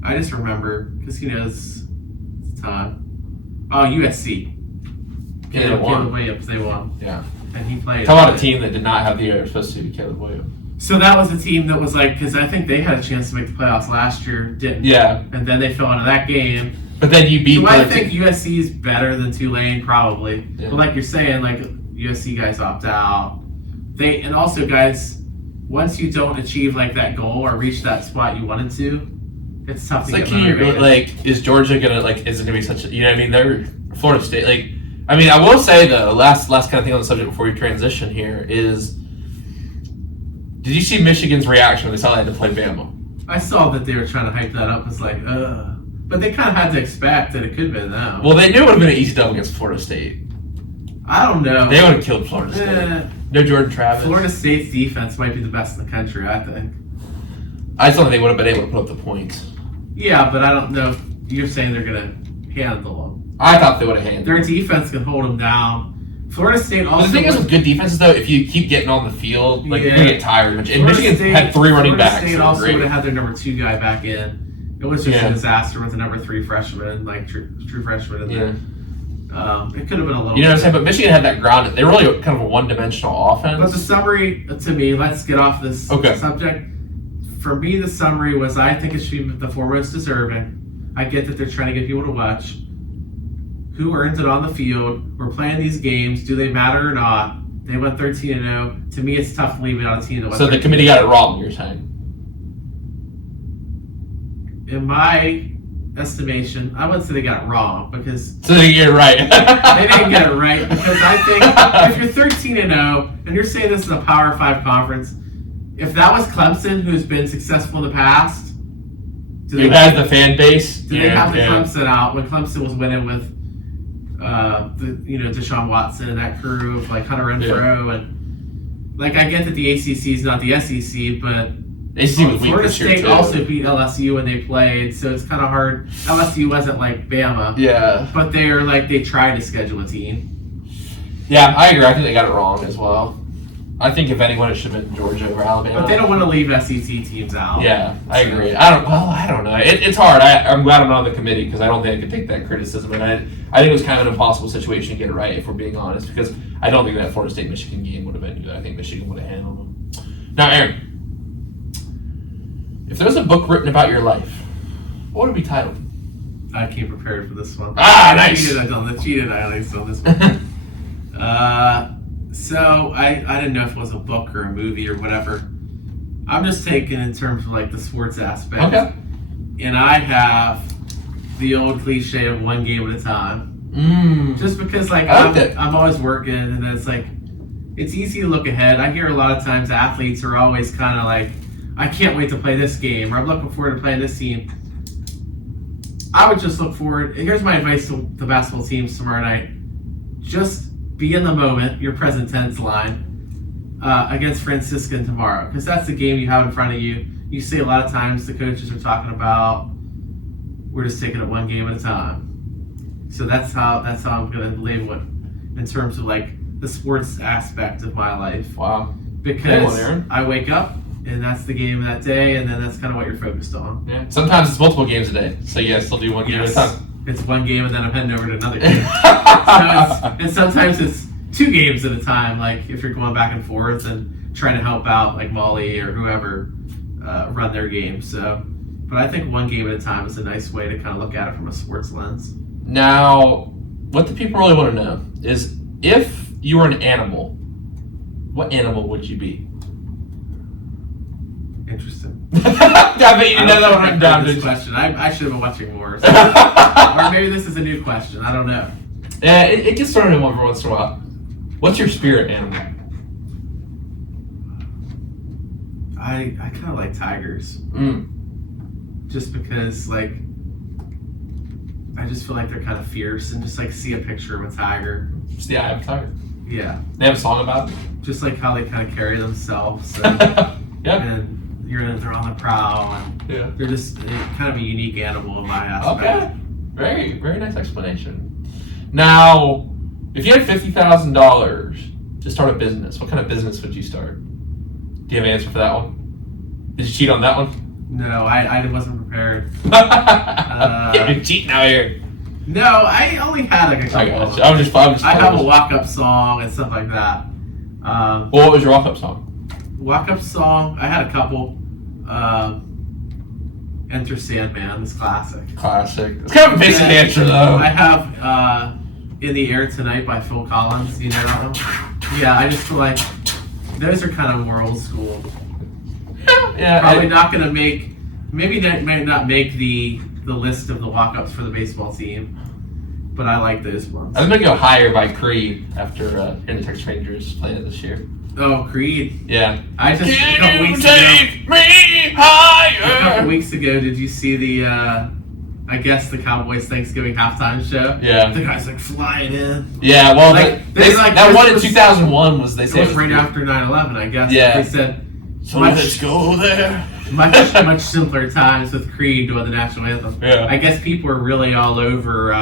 I just remember because he knows it's time. Oh, USC. Caleb Williams, they won. Yeah. And he played. Talk about a team that did not have the year it was supposed to be Caleb Williams. So that was a team that was like, because I think they had a chance to make the playoffs last year, didn't? Yeah. And then they fell into that game. But then you beat. So I think USC is better than Tulane probably. Yeah. But like you're saying, like USC guys opt out. And also guys, once you don't achieve like that goal or reach that spot you wanted to, it's tough to get motivated. Like, is Georgia gonna is it gonna be such a, you know what I mean? They're Florida State, like. I mean, I will say though, last kind of thing on the subject before we transition here is, did you see Michigan's reaction when they saw they had to play Bama? I saw that they were trying to hype that up. It's like, but they kind of had to expect that it could have been them. Well, they knew it would have been an easy dub against Florida State. I don't know. They would have killed Florida State. No Jordan Travis. Florida State's defense might be the best in the country, I think. I just don't think they would have been able to put up the points. Yeah, but I don't know if you're saying they're going to handle them. I thought they would have handled. Their defense can hold them down. Florida State also. But the thing is with good defenses though, if you keep getting on the field, like you're gonna get tired. And Michigan had 3 running backs. Florida State also would have had their number 2 guy back in. It was just a disaster with the number 3 freshman, like true freshman in there. It could have been a little. You know what I'm saying? But Michigan had that ground. They were really kind of a one-dimensional offense. But the summary to me, let's get off this subject. For me, the summary was I think it should be the foremost deserving. I get that they're trying to get people to watch. Who earns it on the field? We're playing these games. Do they matter or not? They went 13-0. To me, it's tough to leave it on a team that went 13-0. So the committee got it wrong, you're saying? In my estimation, I wouldn't say they got it wrong because... So they get it right. They didn't get it right because I think if you're 13-0 and you're saying this is a Power 5 conference, if that was Clemson, who's been successful in the past... You had the fan base. Do they have the Clemson out when Clemson was winning with... Deshaun Watson and that crew of like Hunter Renfrow and like I get that the ACC is not the SEC, but ACC was weak Florida this year, State too. also beat LSU when they played, so it's kind of hard. LSU wasn't like Bama, Yeah. but they tried to schedule a team. Yeah, I agree. I think they got it wrong as well. I think if anyone, it should have been Georgia or Alabama. But they don't want to leave SEC teams out. Yeah, I agree. I don't know. It's hard. I'm glad I'm not on the committee because I don't think I could take that criticism. And I think it was kind of an impossible situation to get it right, if we're being honest, because I don't think that Florida State-Michigan game would have been good. I think Michigan would have handled them. Now, Aaron, if there was a book written about your life, what would it be titled? I came prepared for this one. Nice. I done this on this one. So I didn't know if it was a book or a movie or whatever. I'm just taking in terms of like the sports aspect. Okay. And I have the old cliche of one game at a time. Just because like I'm always working, and then it's like it's easy to look ahead. I hear a lot of times athletes are always kind of like, I can't wait to play this game, or I'm looking forward to playing this team. I would just look forward. Here's my advice to the basketball teams tomorrow night. Just be in the moment, your present tense line, against Franciscan tomorrow, because that's the game you have in front of you. You see a lot of times the coaches are talking about, we're just taking it one game at a time. So that's how I'm going to label it in terms of like the sports aspect of my life. Wow. Because I wake up, and that's the game of that day, and then that's kind of what you're focused on. Yeah. Sometimes it's multiple games a day, so yeah, still do one game at a time. It's one game, and then I'm heading over to another game. And sometimes it's two games at a time, like if you're going back and forth and trying to help out like Molly or whoever run their game. So, but I think one game at a time is a nice way to kind of look at it from a sports lens. Now, what the people really want to know is, if you were an animal, what animal would you be? Interesting. I bet you didn't know that one written down. This question. I should have been watching more. So. Or maybe this is a new question. I don't know. Yeah, it gets thrown in every once in a while. What's your spirit animal? I kind of like tigers. Just because, like, I just feel like they're kind of fierce, and just like see a picture of a tiger. Just the eye of a tiger. Yeah. They have a song about it. Just like how they kind of carry themselves. Yeah. And they're on the prowl, and they're just kind of a unique animal in my aspect. Okay. Very, very nice explanation. Now, if you had $50,000 to start a business, what kind of business would you start? Do you have an answer for that one? Did you cheat on that one? No, I wasn't prepared. You're cheating out here. No, I only had like a couple. I have a walk-up song and stuff like that. Well, what was your walk-up song? Walk-up song, I had a couple. Enter Sandman, this classic. Classic. It's kind of a basic answer, though. I have In the Air Tonight by Phil Collins. You know that one? Yeah, I just feel like those are kind of more old school. Yeah. Probably not going to make, maybe that might not make the list of the walk-ups for the baseball team, but I like those ones. I was going to go Higher by Creed after hearing the Texas Rangers playing it this year. Oh, Creed. Yeah. I just, Can a couple you weeks take ago, me higher? a couple weeks ago, did you see the, I guess the Cowboys Thanksgiving halftime show? Yeah. The guy's like flying in. Yeah, well, that one in 2001 was, they said. It was right after 9/11, I guess. Yeah. They said, so let's go there. much simpler times with Creed doing the national anthem. Yeah. I guess people are really all over,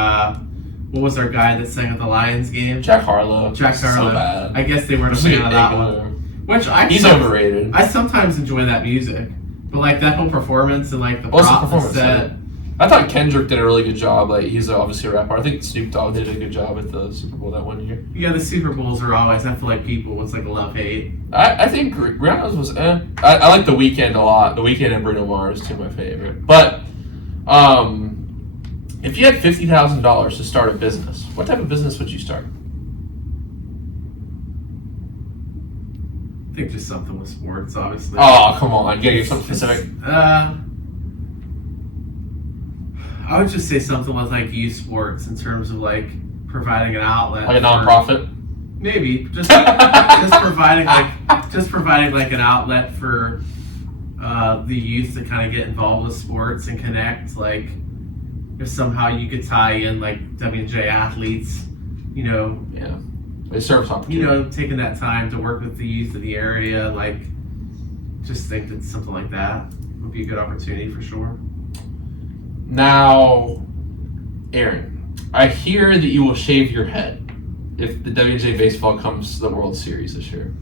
what was our guy that sang at the Lions game? Jack Harlow. So bad. I guess they weren't a He's fan of that one. Which he's overrated. I sometimes enjoy that music. But like that whole performance and like the prop set. I thought Kendrick did a really good job. Like, he's obviously a rapper. I think Snoop Dogg did a good job at the Super Bowl that one year. Yeah, the Super Bowls are always, I feel like it's like a love-hate. I think Rihanna's was I like The Weeknd a lot. The Weeknd and Bruno Mars, two of my favorite. But if you had $50,000 to start a business, what type of business would you start? I think just something with sports, obviously. Oh, come on. You gotta get something specific. I would just say something with like youth sports in terms of like providing an outlet. Like a nonprofit? Maybe. Just providing like an outlet for the youth to kind of get involved with sports and connect. Like if somehow you could tie in like W&J athletes, you know. Yeah. They serve something. You know, taking that time to work with the youth of the area, like just think that something like that would be a good opportunity for sure. Now, Aaron, I hear that you will shave your head if the WJ baseball comes to the World Series this year.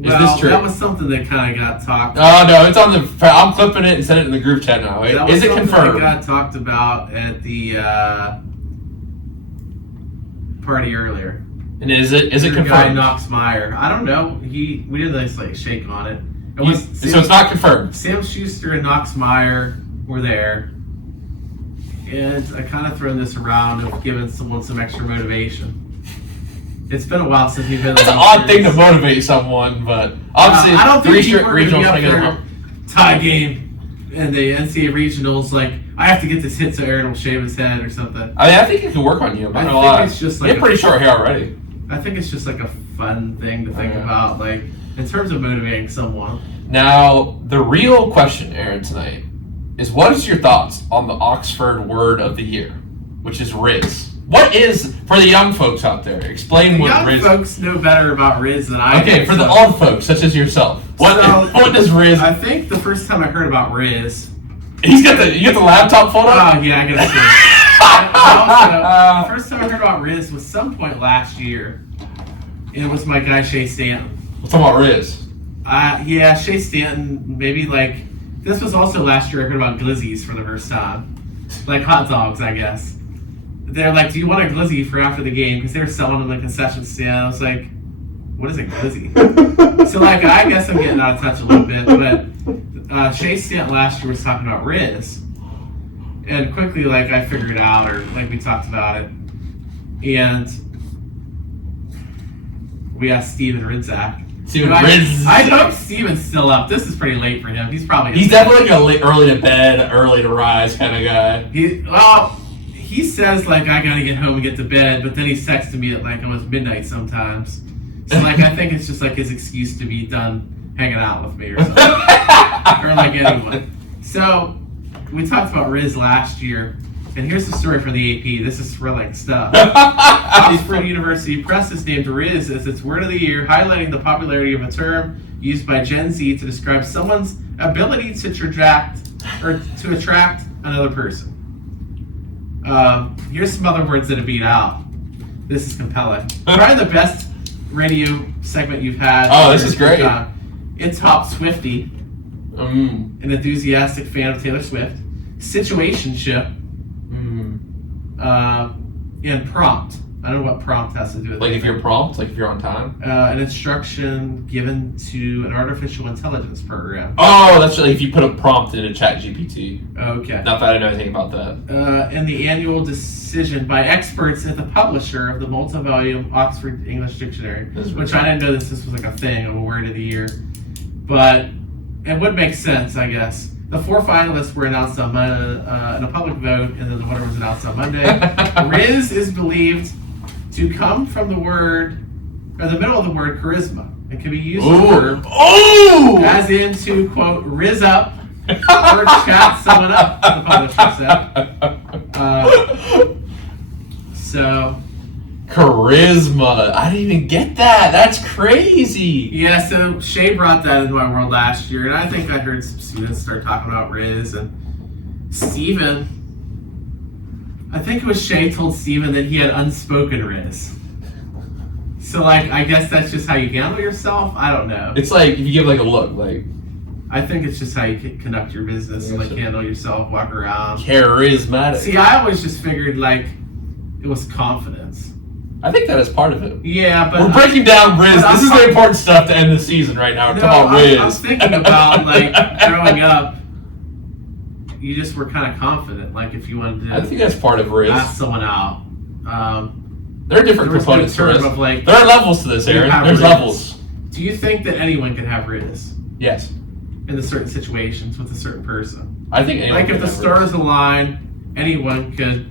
Is this true? That was something that kind of got talked. Oh no, it's on the. I'm clipping it and sending it in the group chat now. Is it confirmed? That got talked about at the party earlier. And is it confirmed? Guy Knox Meyer. I don't know. We did a nice shake on it. So it's not confirmed. Sam Schuster and Knox Meyer were there, and I kind of thrown this around of giving someone some extra motivation. It's been a while since we've been. That's an odd thing to motivate someone, but obviously, I don't think people are going to be up regionals there tie game in the NCAA regionals. Like, I have to get this hit so Aaron will shave his head or something. I think it could work on you. I'm not gonna lie. It's just like you have pretty short hair already. I think it's just like a fun thing to think about, like in terms of motivating someone. Now, the real question, Aaron, tonight is: what is your thoughts on the Oxford word of the year, which is Rizz? What is, for the young folks out there, explain what Rizz is. Young folks know better about Rizz than I do. Okay, for the old folks, such as yourself, what does Rizz... I think the first time I heard about Rizz... You got the laptop photo? Oh, yeah, I got to see it. The first time I heard about Rizz was some point last year. And it was my guy, Shea Stanton. What's about Rizz? Yeah, Shea Stanton, maybe this was also last year I heard about glizzies for the first time. Like hot dogs, I guess. They're like, do you want a glizzy for after the game? Because they were selling them in the concession stand. I was like, what is a glizzy? So, I guess I'm getting out of touch a little bit. But Shea Stanton last year was talking about Rizz. And quickly, I figured it out, or we talked about it. And we asked Steven Rinzak. I hope Steven's still up. This is pretty late for him. He's definitely like early to bed, early to rise kind of guy. He says, I gotta get home and get to bed, but then he's texting me at, almost midnight sometimes. So, I think it's just, his excuse to be done hanging out with me or something. Or, anyone. So, we talked about Rizz last year, and here's the story for the AP. This is thrilling stuff. Oxford University Press has named Rizz as its word of the year, highlighting the popularity of a term used by Gen Z to describe someone's ability to attract another person. Here's some other words that have beat out. This is compelling. Probably the best radio segment you've had. Oh, this is great. It's Hop Swifty, an enthusiastic fan of Taylor Swift. Situationship, and prompt. I don't know what prompt has to do with it. If you're prompt, if you're on time? An instruction given to an artificial intelligence program. Oh, that's if you put a prompt in a chat GPT. Okay. Not that I know anything about that. And the annual decision by experts at the publisher of the multi-volume Oxford English Dictionary, which I didn't know this was a thing of a word of the year. But it would make sense, I guess. The 4 finalists were announced on in a public vote, and then the winner was announced on Monday. Rizz is believed to come from the middle of the word charisma. It can be used as in to, quote, rizz up or chat someone up, the publisher said. So... Charisma. I didn't even get that. That's crazy. Yeah, so Shea brought that into my world last year, and I think I heard some students start talking about Rizz, and Steven, I think it was Shea told Steven that he had unspoken Rizz. So, I guess that's just how you handle yourself? I don't know. It's if you give, a look, I think it's just how you conduct your business, handle yourself, walk around. Charismatic. See, I always just figured, it was confidence. I think that is part of it. Yeah, but... We're breaking down Rizz. This is the important stuff to end the season right now. We're talking about Rizz. I was thinking about, growing up, you just were kind of confident, if you wanted to... I think that's part of Rizz. Ask someone out. There are different components to Rizz. There are levels to this, Aaron. There's levels. Do you think that anyone can have Rizz? Yes. In certain situations with a certain person? I think anyone can if the stars align, anyone could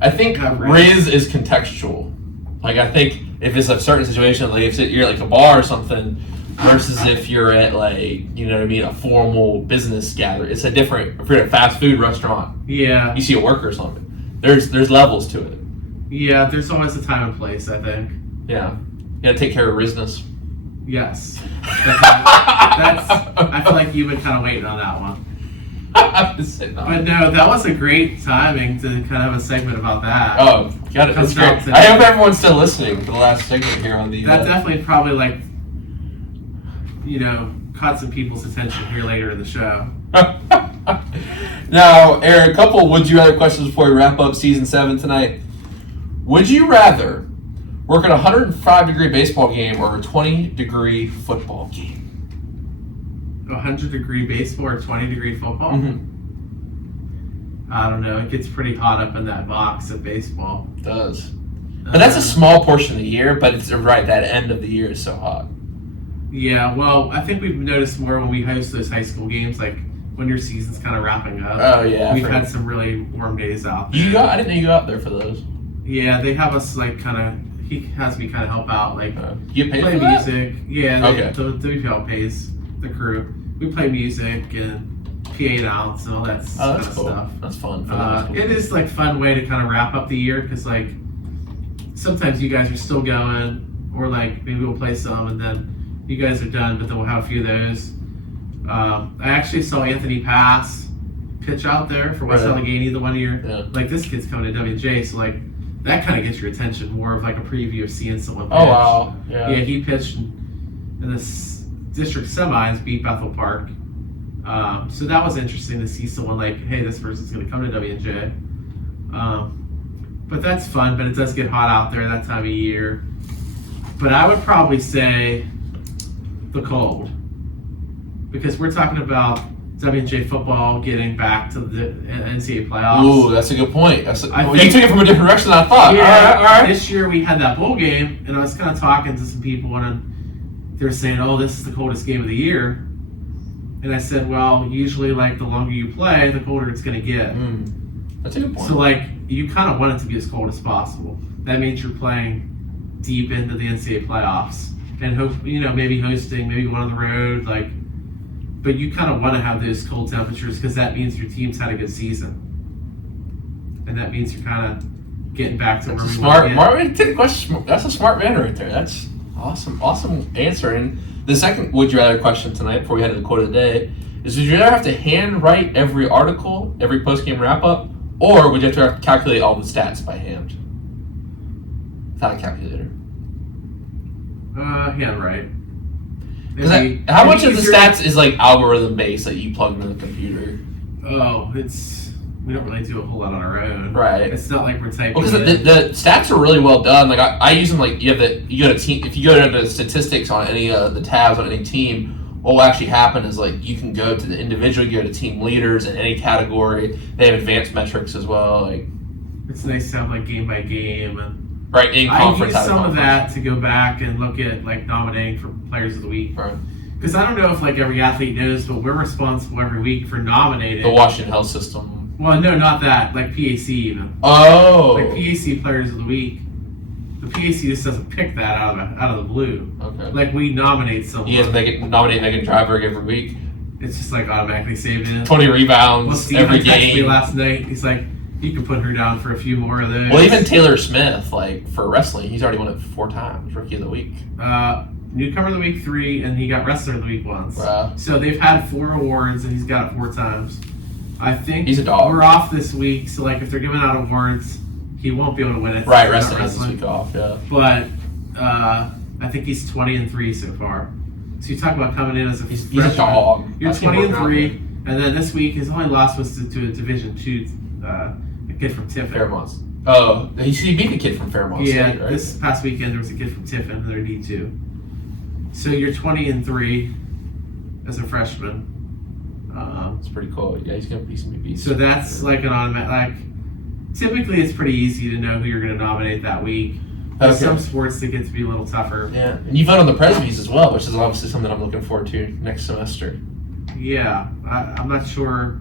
I think Rizz is contextual. I think if it's a certain situation, if you're at a bar or something, versus if you're at a formal business gathering, it's a different. If you're at a fast food restaurant, yeah, you see a worker or something. There's levels to it. Yeah, there's always a time and place. I think. Yeah, you gotta take care of Rizzness. Yes. That's I feel like you've been kind of waiting on that one. But no, that was a great timing to kind of have a segment about that. Oh, got it. That's great. I hope everyone's still listening to the last segment here on the. That definitely probably caught some people's attention here later in the show. Now, Aaron, a couple would you rather questions before we wrap up season 7 tonight. Would you rather work at a 105-degree baseball game or a 20-degree football game? 100-degree baseball or 20-degree football? Mm-hmm. I don't know. It gets pretty hot up in that box of baseball. It does. But that's a small portion of the year, but it's right, that end of the year is so hot. Yeah, well, I think we've noticed more when we host those high school games, like when your season's kind of wrapping up. Oh, yeah. We've had some really warm days out there. I didn't know you got out there for those. Yeah, they have us he has me kind of help out, you get paid play for that? music. Yeah, Okay. the WPL pays the crew. We play music and PA announce and all that kind of cool. stuff. That's fun. It is fun way to kind of wrap up the year because sometimes you guys are still going, or maybe we'll play some and then you guys are done, but then we'll have a few of those. I actually saw Anthony Pass pitch out there for West Allegheny the one year. Yeah. This kid's coming to WJ, so that kind of gets your attention more of a preview of seeing someone pitch. Oh wow! Yeah, he pitched in this district semis, beat Bethel Park. So that was interesting to see someone hey, this person's going to come to WJ. But that's fun. But it does get hot out there that time of year. But I would probably say the cold, because we're talking about WNJ football getting back to the NCAA playoffs. Ooh, that's a good point. You took it from a different direction than I thought. Yeah, all right. This year we had that bowl game, and I was kind of talking to some people, and they were saying, "Oh, this is the coldest game of the year." And I said, "Well, usually, the longer you play, the colder it's going to get." That's a good point. So, you kind of want it to be as cold as possible. That means you're playing deep into the NCAA playoffs, and hope maybe hosting, maybe going on the road, But you kind of want to have those cold temperatures because that means your team's had a good season, and that means you're kind of getting back to where we want to get. That's a smart man right there. That's awesome answer. And the second would you rather question tonight, before we head to the quote of the day, is: would you rather have to hand write every article, every post game wrap up, or would you have to calculate all the stats by hand without a calculator? Handwrite. How much of the stats is algorithm based that you plug into the computer? Oh, we don't really do a whole lot on our own. Right. It's not like we're typing. Because the stats are really well done. I use them you go to team. If you go to the statistics on any of the tabs on any team, what will actually happen is you can go to the individual, you go to team leaders in any category. They have advanced metrics as well. It's nice to have game by game and. Right, in conference. I use some of that to go back and look at nominating for players of the week. Right. Because I don't know if every athlete knows, but we're responsible every week for nominating. The Washington Health System. Well, no, not that. PAC even. Oh. PAC players of the week. The PAC just doesn't pick that out of the blue. Okay. We nominate someone. You guys nominate Megan Dryberg every week. It's just automatically saved in. 20 rebounds every game. Me last night. He's you can put her down for a few more of those. Well, even Taylor Smith, for wrestling, he's already won it 4 times, Rookie of the Week. Newcomer of the Week 3, and he got Wrestler of the Week once. Wow. So they've had 4 awards, and he's got it 4 times. I think he's a dog. We're off this week, so if they're giving out awards, he won't be able to win it. Right, wrestling has this week off, yeah. But I think he's 20-3 so far. So you talk about coming in as he's a dog. You're 20-3, and then this week his only loss was to a Division II. A kid from Tiffin. Fairmont. Oh, he beat the kid from Fairmont. Yeah, State, right? This past weekend there was a kid from Tiffin. They're D2. So you're 20-3 as a freshman. It's pretty cool. Yeah, he's gonna be beat. So that's an automatic. Typically, it's pretty easy to know who you're going to nominate that week. There's some sports that get to be a little tougher. Yeah, and you vote on the Presbys as well, which is obviously something I'm looking forward to next semester. Yeah, I'm not sure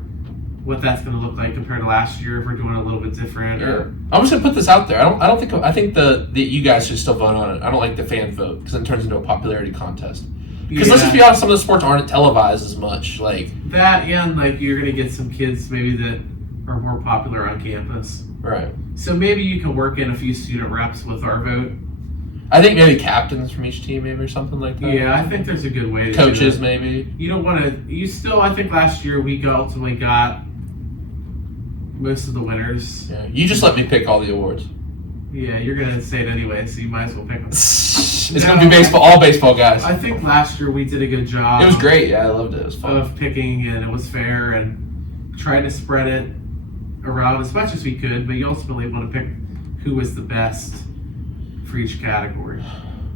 what that's going to look like compared to last year if we're doing a little bit different. Yeah. I'm just gonna put this out there. I think that you guys should still vote on it. I don't like the fan vote because it turns into a popularity contest. Because let's just be honest, some of the sports aren't televised as much. That, and you're going to get some kids maybe that are more popular on campus. Right. So maybe you can work in a few student reps with our vote. I think maybe captains from each team, maybe or something like that. Yeah, I think there's a good way to coaches, do it. maybe. You don't want to. You still. I think last year we ultimately got most of the winners. Yeah, you just let me pick all the awards. Yeah, you're gonna say it anyway, so you might as well pick them. It's gonna be baseball, all baseball guys. I think last year we did a good job. It was great. Yeah, I loved it. It was fun. Of picking, and it was fair, and trying to spread it around as much as we could. But you ultimately want to pick who was the best for each category.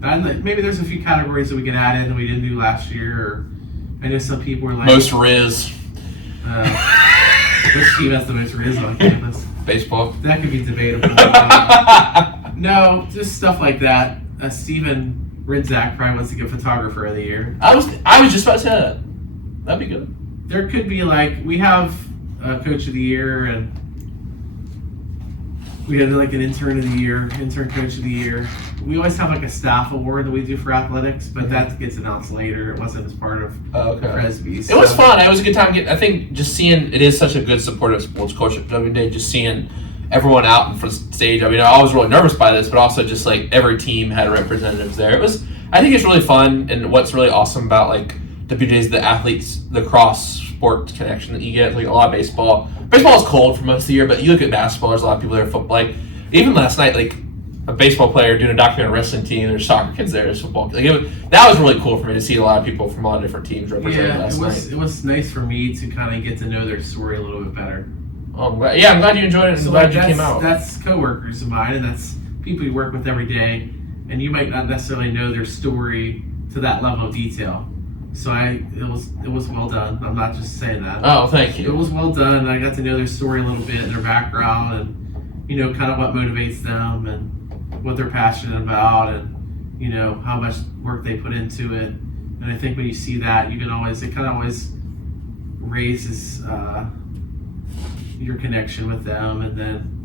And maybe there's a few categories that we can add in that we didn't do last year. Or I know some people were like most Rizz. Which team has the most Rizz on campus? Baseball. That could be debatable. No, just stuff like that. Steven Ridzak probably wants to get photographer of the year. I was just about to say that. That'd be good. There could be we have a coach of the year, and we have an intern of the year, intern coach of the year. We always have a staff award that we do for athletics, but that gets announced later. It wasn't as part of Presby. So. It was fun. It was a good time. I think just seeing it is such a good supportive sports culture. Just seeing everyone out in front stage. I mean, I was really nervous by this, but also just every team had representatives there. It was. I think it's really fun, and what's really awesome about WJ is the athletes, the cross sport connection that you get. A lot of baseball. Baseball is cold for most of the year, but you look at basketball. There's a lot of people there. Football. Even last night, a baseball player doing a documentary on a wrestling team. There's soccer kids there. There's football. That was really cool for me to see a lot of people from a lot of different teams represented last night. It was nice for me to kind of get to know their story a little bit better. I'm glad you enjoyed it. I'm glad you came out. That's coworkers of mine, and that's people you work with every day, and you might not necessarily know their story to that level of detail. So it was well done. I'm not just saying that. Oh, thank you. It was well done. I got to know their story a little bit, their background, and kind of what motivates them, and what they're passionate about, and how much work they put into it. And I think when you see that, it kind of always raises your connection with them, and then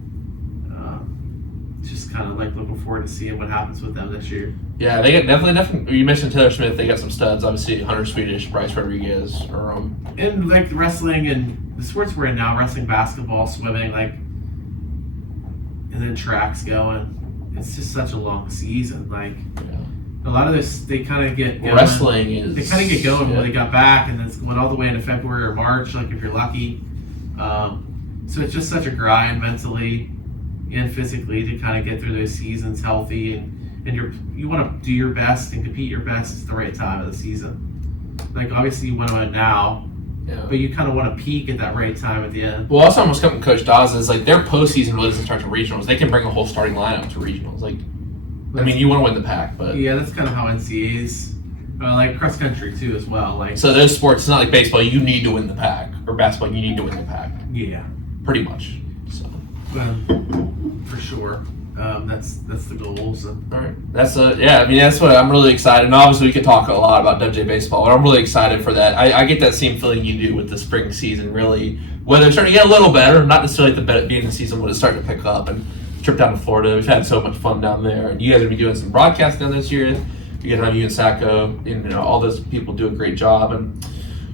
just kind of looking forward to seeing what happens with them this year. Yeah, they get definitely. You mentioned Taylor Smith. They got some studs. Obviously, Hunter Swedish, Bryce Rodriguez, or and wrestling and the sports we're in now, wrestling, basketball, swimming, and then track's going. It's just such a long season. A lot of this, they kind of get going. Wrestling is. They kind of get going when they got back, and then it's going all the way into February or March, if you're lucky. So it's just such a grind mentally and physically to kind of get through those seasons healthy, and you want to do your best and compete your best at the right time of the season. Obviously you want to win now, but you kind of want to peak at that right time at the end. Well, also almost coming from Coach Dawes is their postseason really doesn't start to regionals. They can bring a whole starting lineup to regionals. You want to win the pack, but yeah, that's kind of how NCAAs. Cross country too as well. So those sports, it's not like baseball. You need to win the pack, or basketball. You need to win the pack. Yeah, pretty much. So for sure, that's the goals. And all right, that's what I'm really excited. And obviously, we can talk a lot about Dubjay baseball, but I'm really excited for that. I get that same feeling you do with the spring season. Really, when they're starting to get a little better, not necessarily at the beginning of the season when it's starting to pick up. And trip down to Florida, we've had so much fun down there, and you guys are gonna be doing some broadcasts down this year. You guys have you and Sacco, and all those people do a great job. And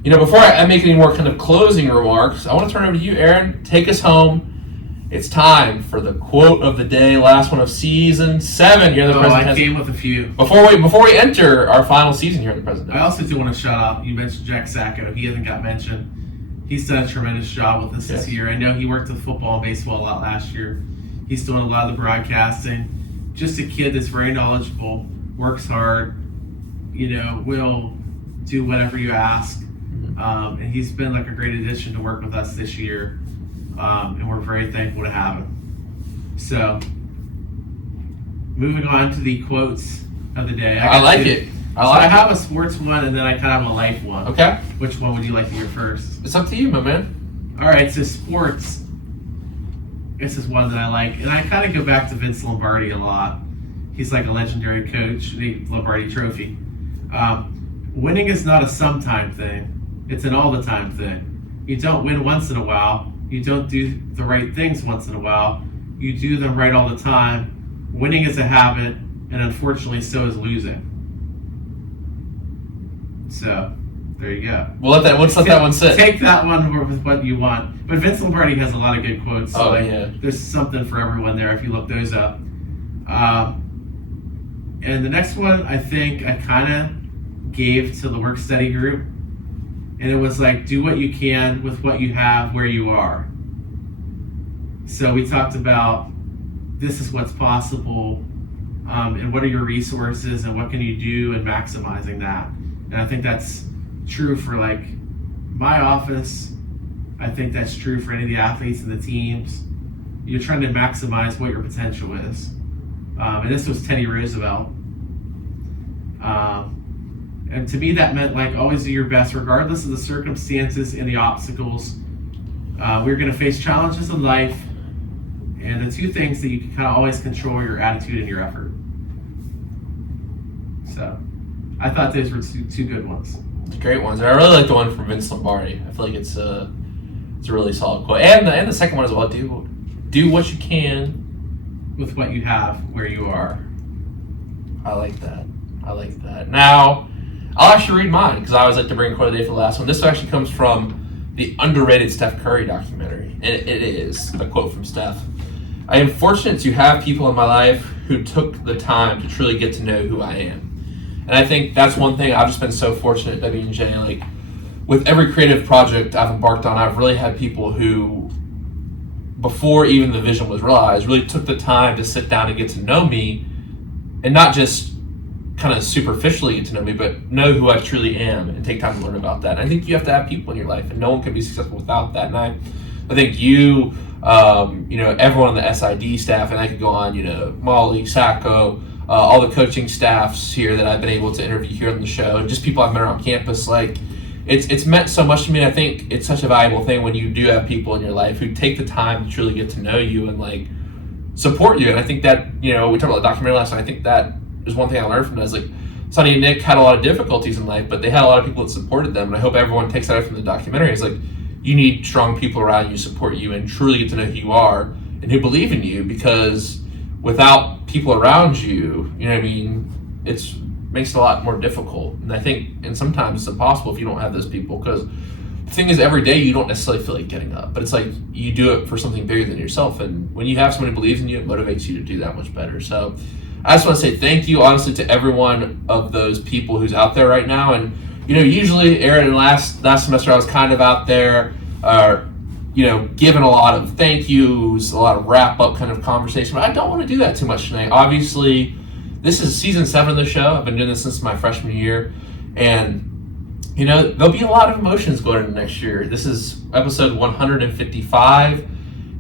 before I make any more kind of closing remarks, I want to turn it over to you, Aaron. Take us home. It's time for the quote of the day, last one of season 7 here at the President. I came with a few. Before we enter our final season here at the President. I also do want to shout out, you mentioned Jack Sacco. He hasn't got mentioned. He's done a tremendous job with us this year. I know he worked with football and baseball a lot last year. He's doing a lot of the broadcasting. Just a kid that's very knowledgeable, works hard, will do whatever you ask. And he's been a great addition to work with us this year. And we're very thankful to have him. So, moving on to the quotes of the day. I like it. I have a sports one, and then I kind of have a life one. Okay. Which one would you like to hear first? It's up to you, my man. All right, so sports. This is one that I like. And I kind of go back to Vince Lombardi a lot. He's a legendary coach, the Lombardi Trophy. Winning is not a sometime thing. It's an all the time thing. You don't win once in a while. You don't do the right things once in a while. You do them right all the time. Winning is a habit, and unfortunately, so is losing. So, there you go. Let's let that one sit. Take that one with what you want. But Vince Lombardi has a lot of good quotes. So yeah. There's something for everyone there if you look those up. And the next one, I think I kind of gave to the work study group. And it was like, do what you can with what you have where you are. So we talked about this is what's possible, and what are your resources and what can you do and maximizing that. And I think that's true for like my office. I think that's true for any of the athletes and the teams. You're trying to maximize what your potential is. And this was Teddy Roosevelt. And to me, that meant like always do your best, regardless of the circumstances and the obstacles. We're going to face challenges in life. And the two things that you can kind of always control are your attitude and your effort. So I thought those were two good ones. Great ones. And I really like the one from Vince Lombardi. I feel like it's a really solid quote. And the second one as well. Do what you can with what you have where you are. I like that. Now, I'll actually read mine because I always like to bring a quote of the day for the last one. This actually comes from the underrated Steph Curry documentary. And it is a quote from Steph. I am fortunate to have people in my life who took the time to truly get to know who I am. And I think that's one thing I've just been so fortunate at W&J. Like, with every creative project I've embarked on, I've really had people who, before even the vision was realized, really took the time to sit down and get to know me, and not just kind of superficially get to know me, but know who I truly am and take time to learn about that. And I think you have to have people in your life, and no one can be successful without that. And I think you, everyone on the SID staff, and I could go on, Molly, Sacco, all the coaching staffs here that I've been able to interview here on the show, and just people I've met around campus, like, it's meant so much to me. And I think it's such a valuable thing when you do have people in your life who take the time to truly get to know you and like support you. And I think that, we talked about the documentary last night. I think that is one thing I learned from that. Is like Sonny and Nick had a lot of difficulties in life, but they had a lot of people that supported them. And I hope everyone takes that from the documentary. It's like you need strong people around you, support you, and truly get to know who you are and who believe in you, because without people around you, it's makes it a lot more difficult. And I think, and sometimes it's impossible if you don't have those people, because the thing is, every day you don't necessarily feel like getting up, but it's like you do it for something bigger than yourself. And when you have someone who believes in you, it motivates you to do that much better. So I just want to say thank you, honestly, to every one of those people who's out there right now. And, usually, Aaron, in last semester, I was kind of out there, giving a lot of thank yous, a lot of wrap-up kind of conversation. But I don't want to do that too much tonight. Obviously, this is season 7 of the show. I've been doing this since my freshman year. And, there'll be a lot of emotions going into next year. This is episode 155.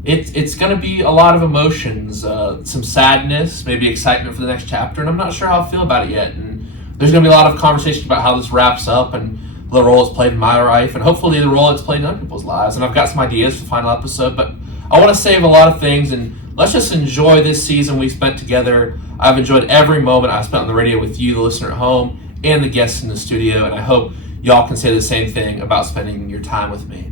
It's going to be a lot of emotions, some sadness, maybe excitement for the next chapter. And I'm not sure how I feel about it yet. And there's going to be a lot of conversation about how this wraps up and the role it's played in my life, and hopefully the role it's played in other people's lives. And I've got some ideas for the final episode, but I want to save a lot of things, and let's just enjoy this season we spent together. I've enjoyed every moment I spent on the radio with you, the listener at home, and the guests in the studio, and I hope y'all can say the same thing about spending your time with me.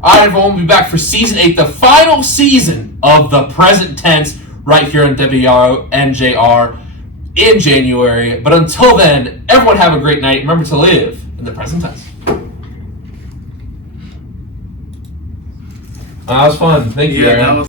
All right, everyone, we'll be back for Season 8, the final season of the present tense, right here on WNJR in January. But until then, everyone have a great night. Remember to live in the present tense. That was fun. Thank you, Aaron.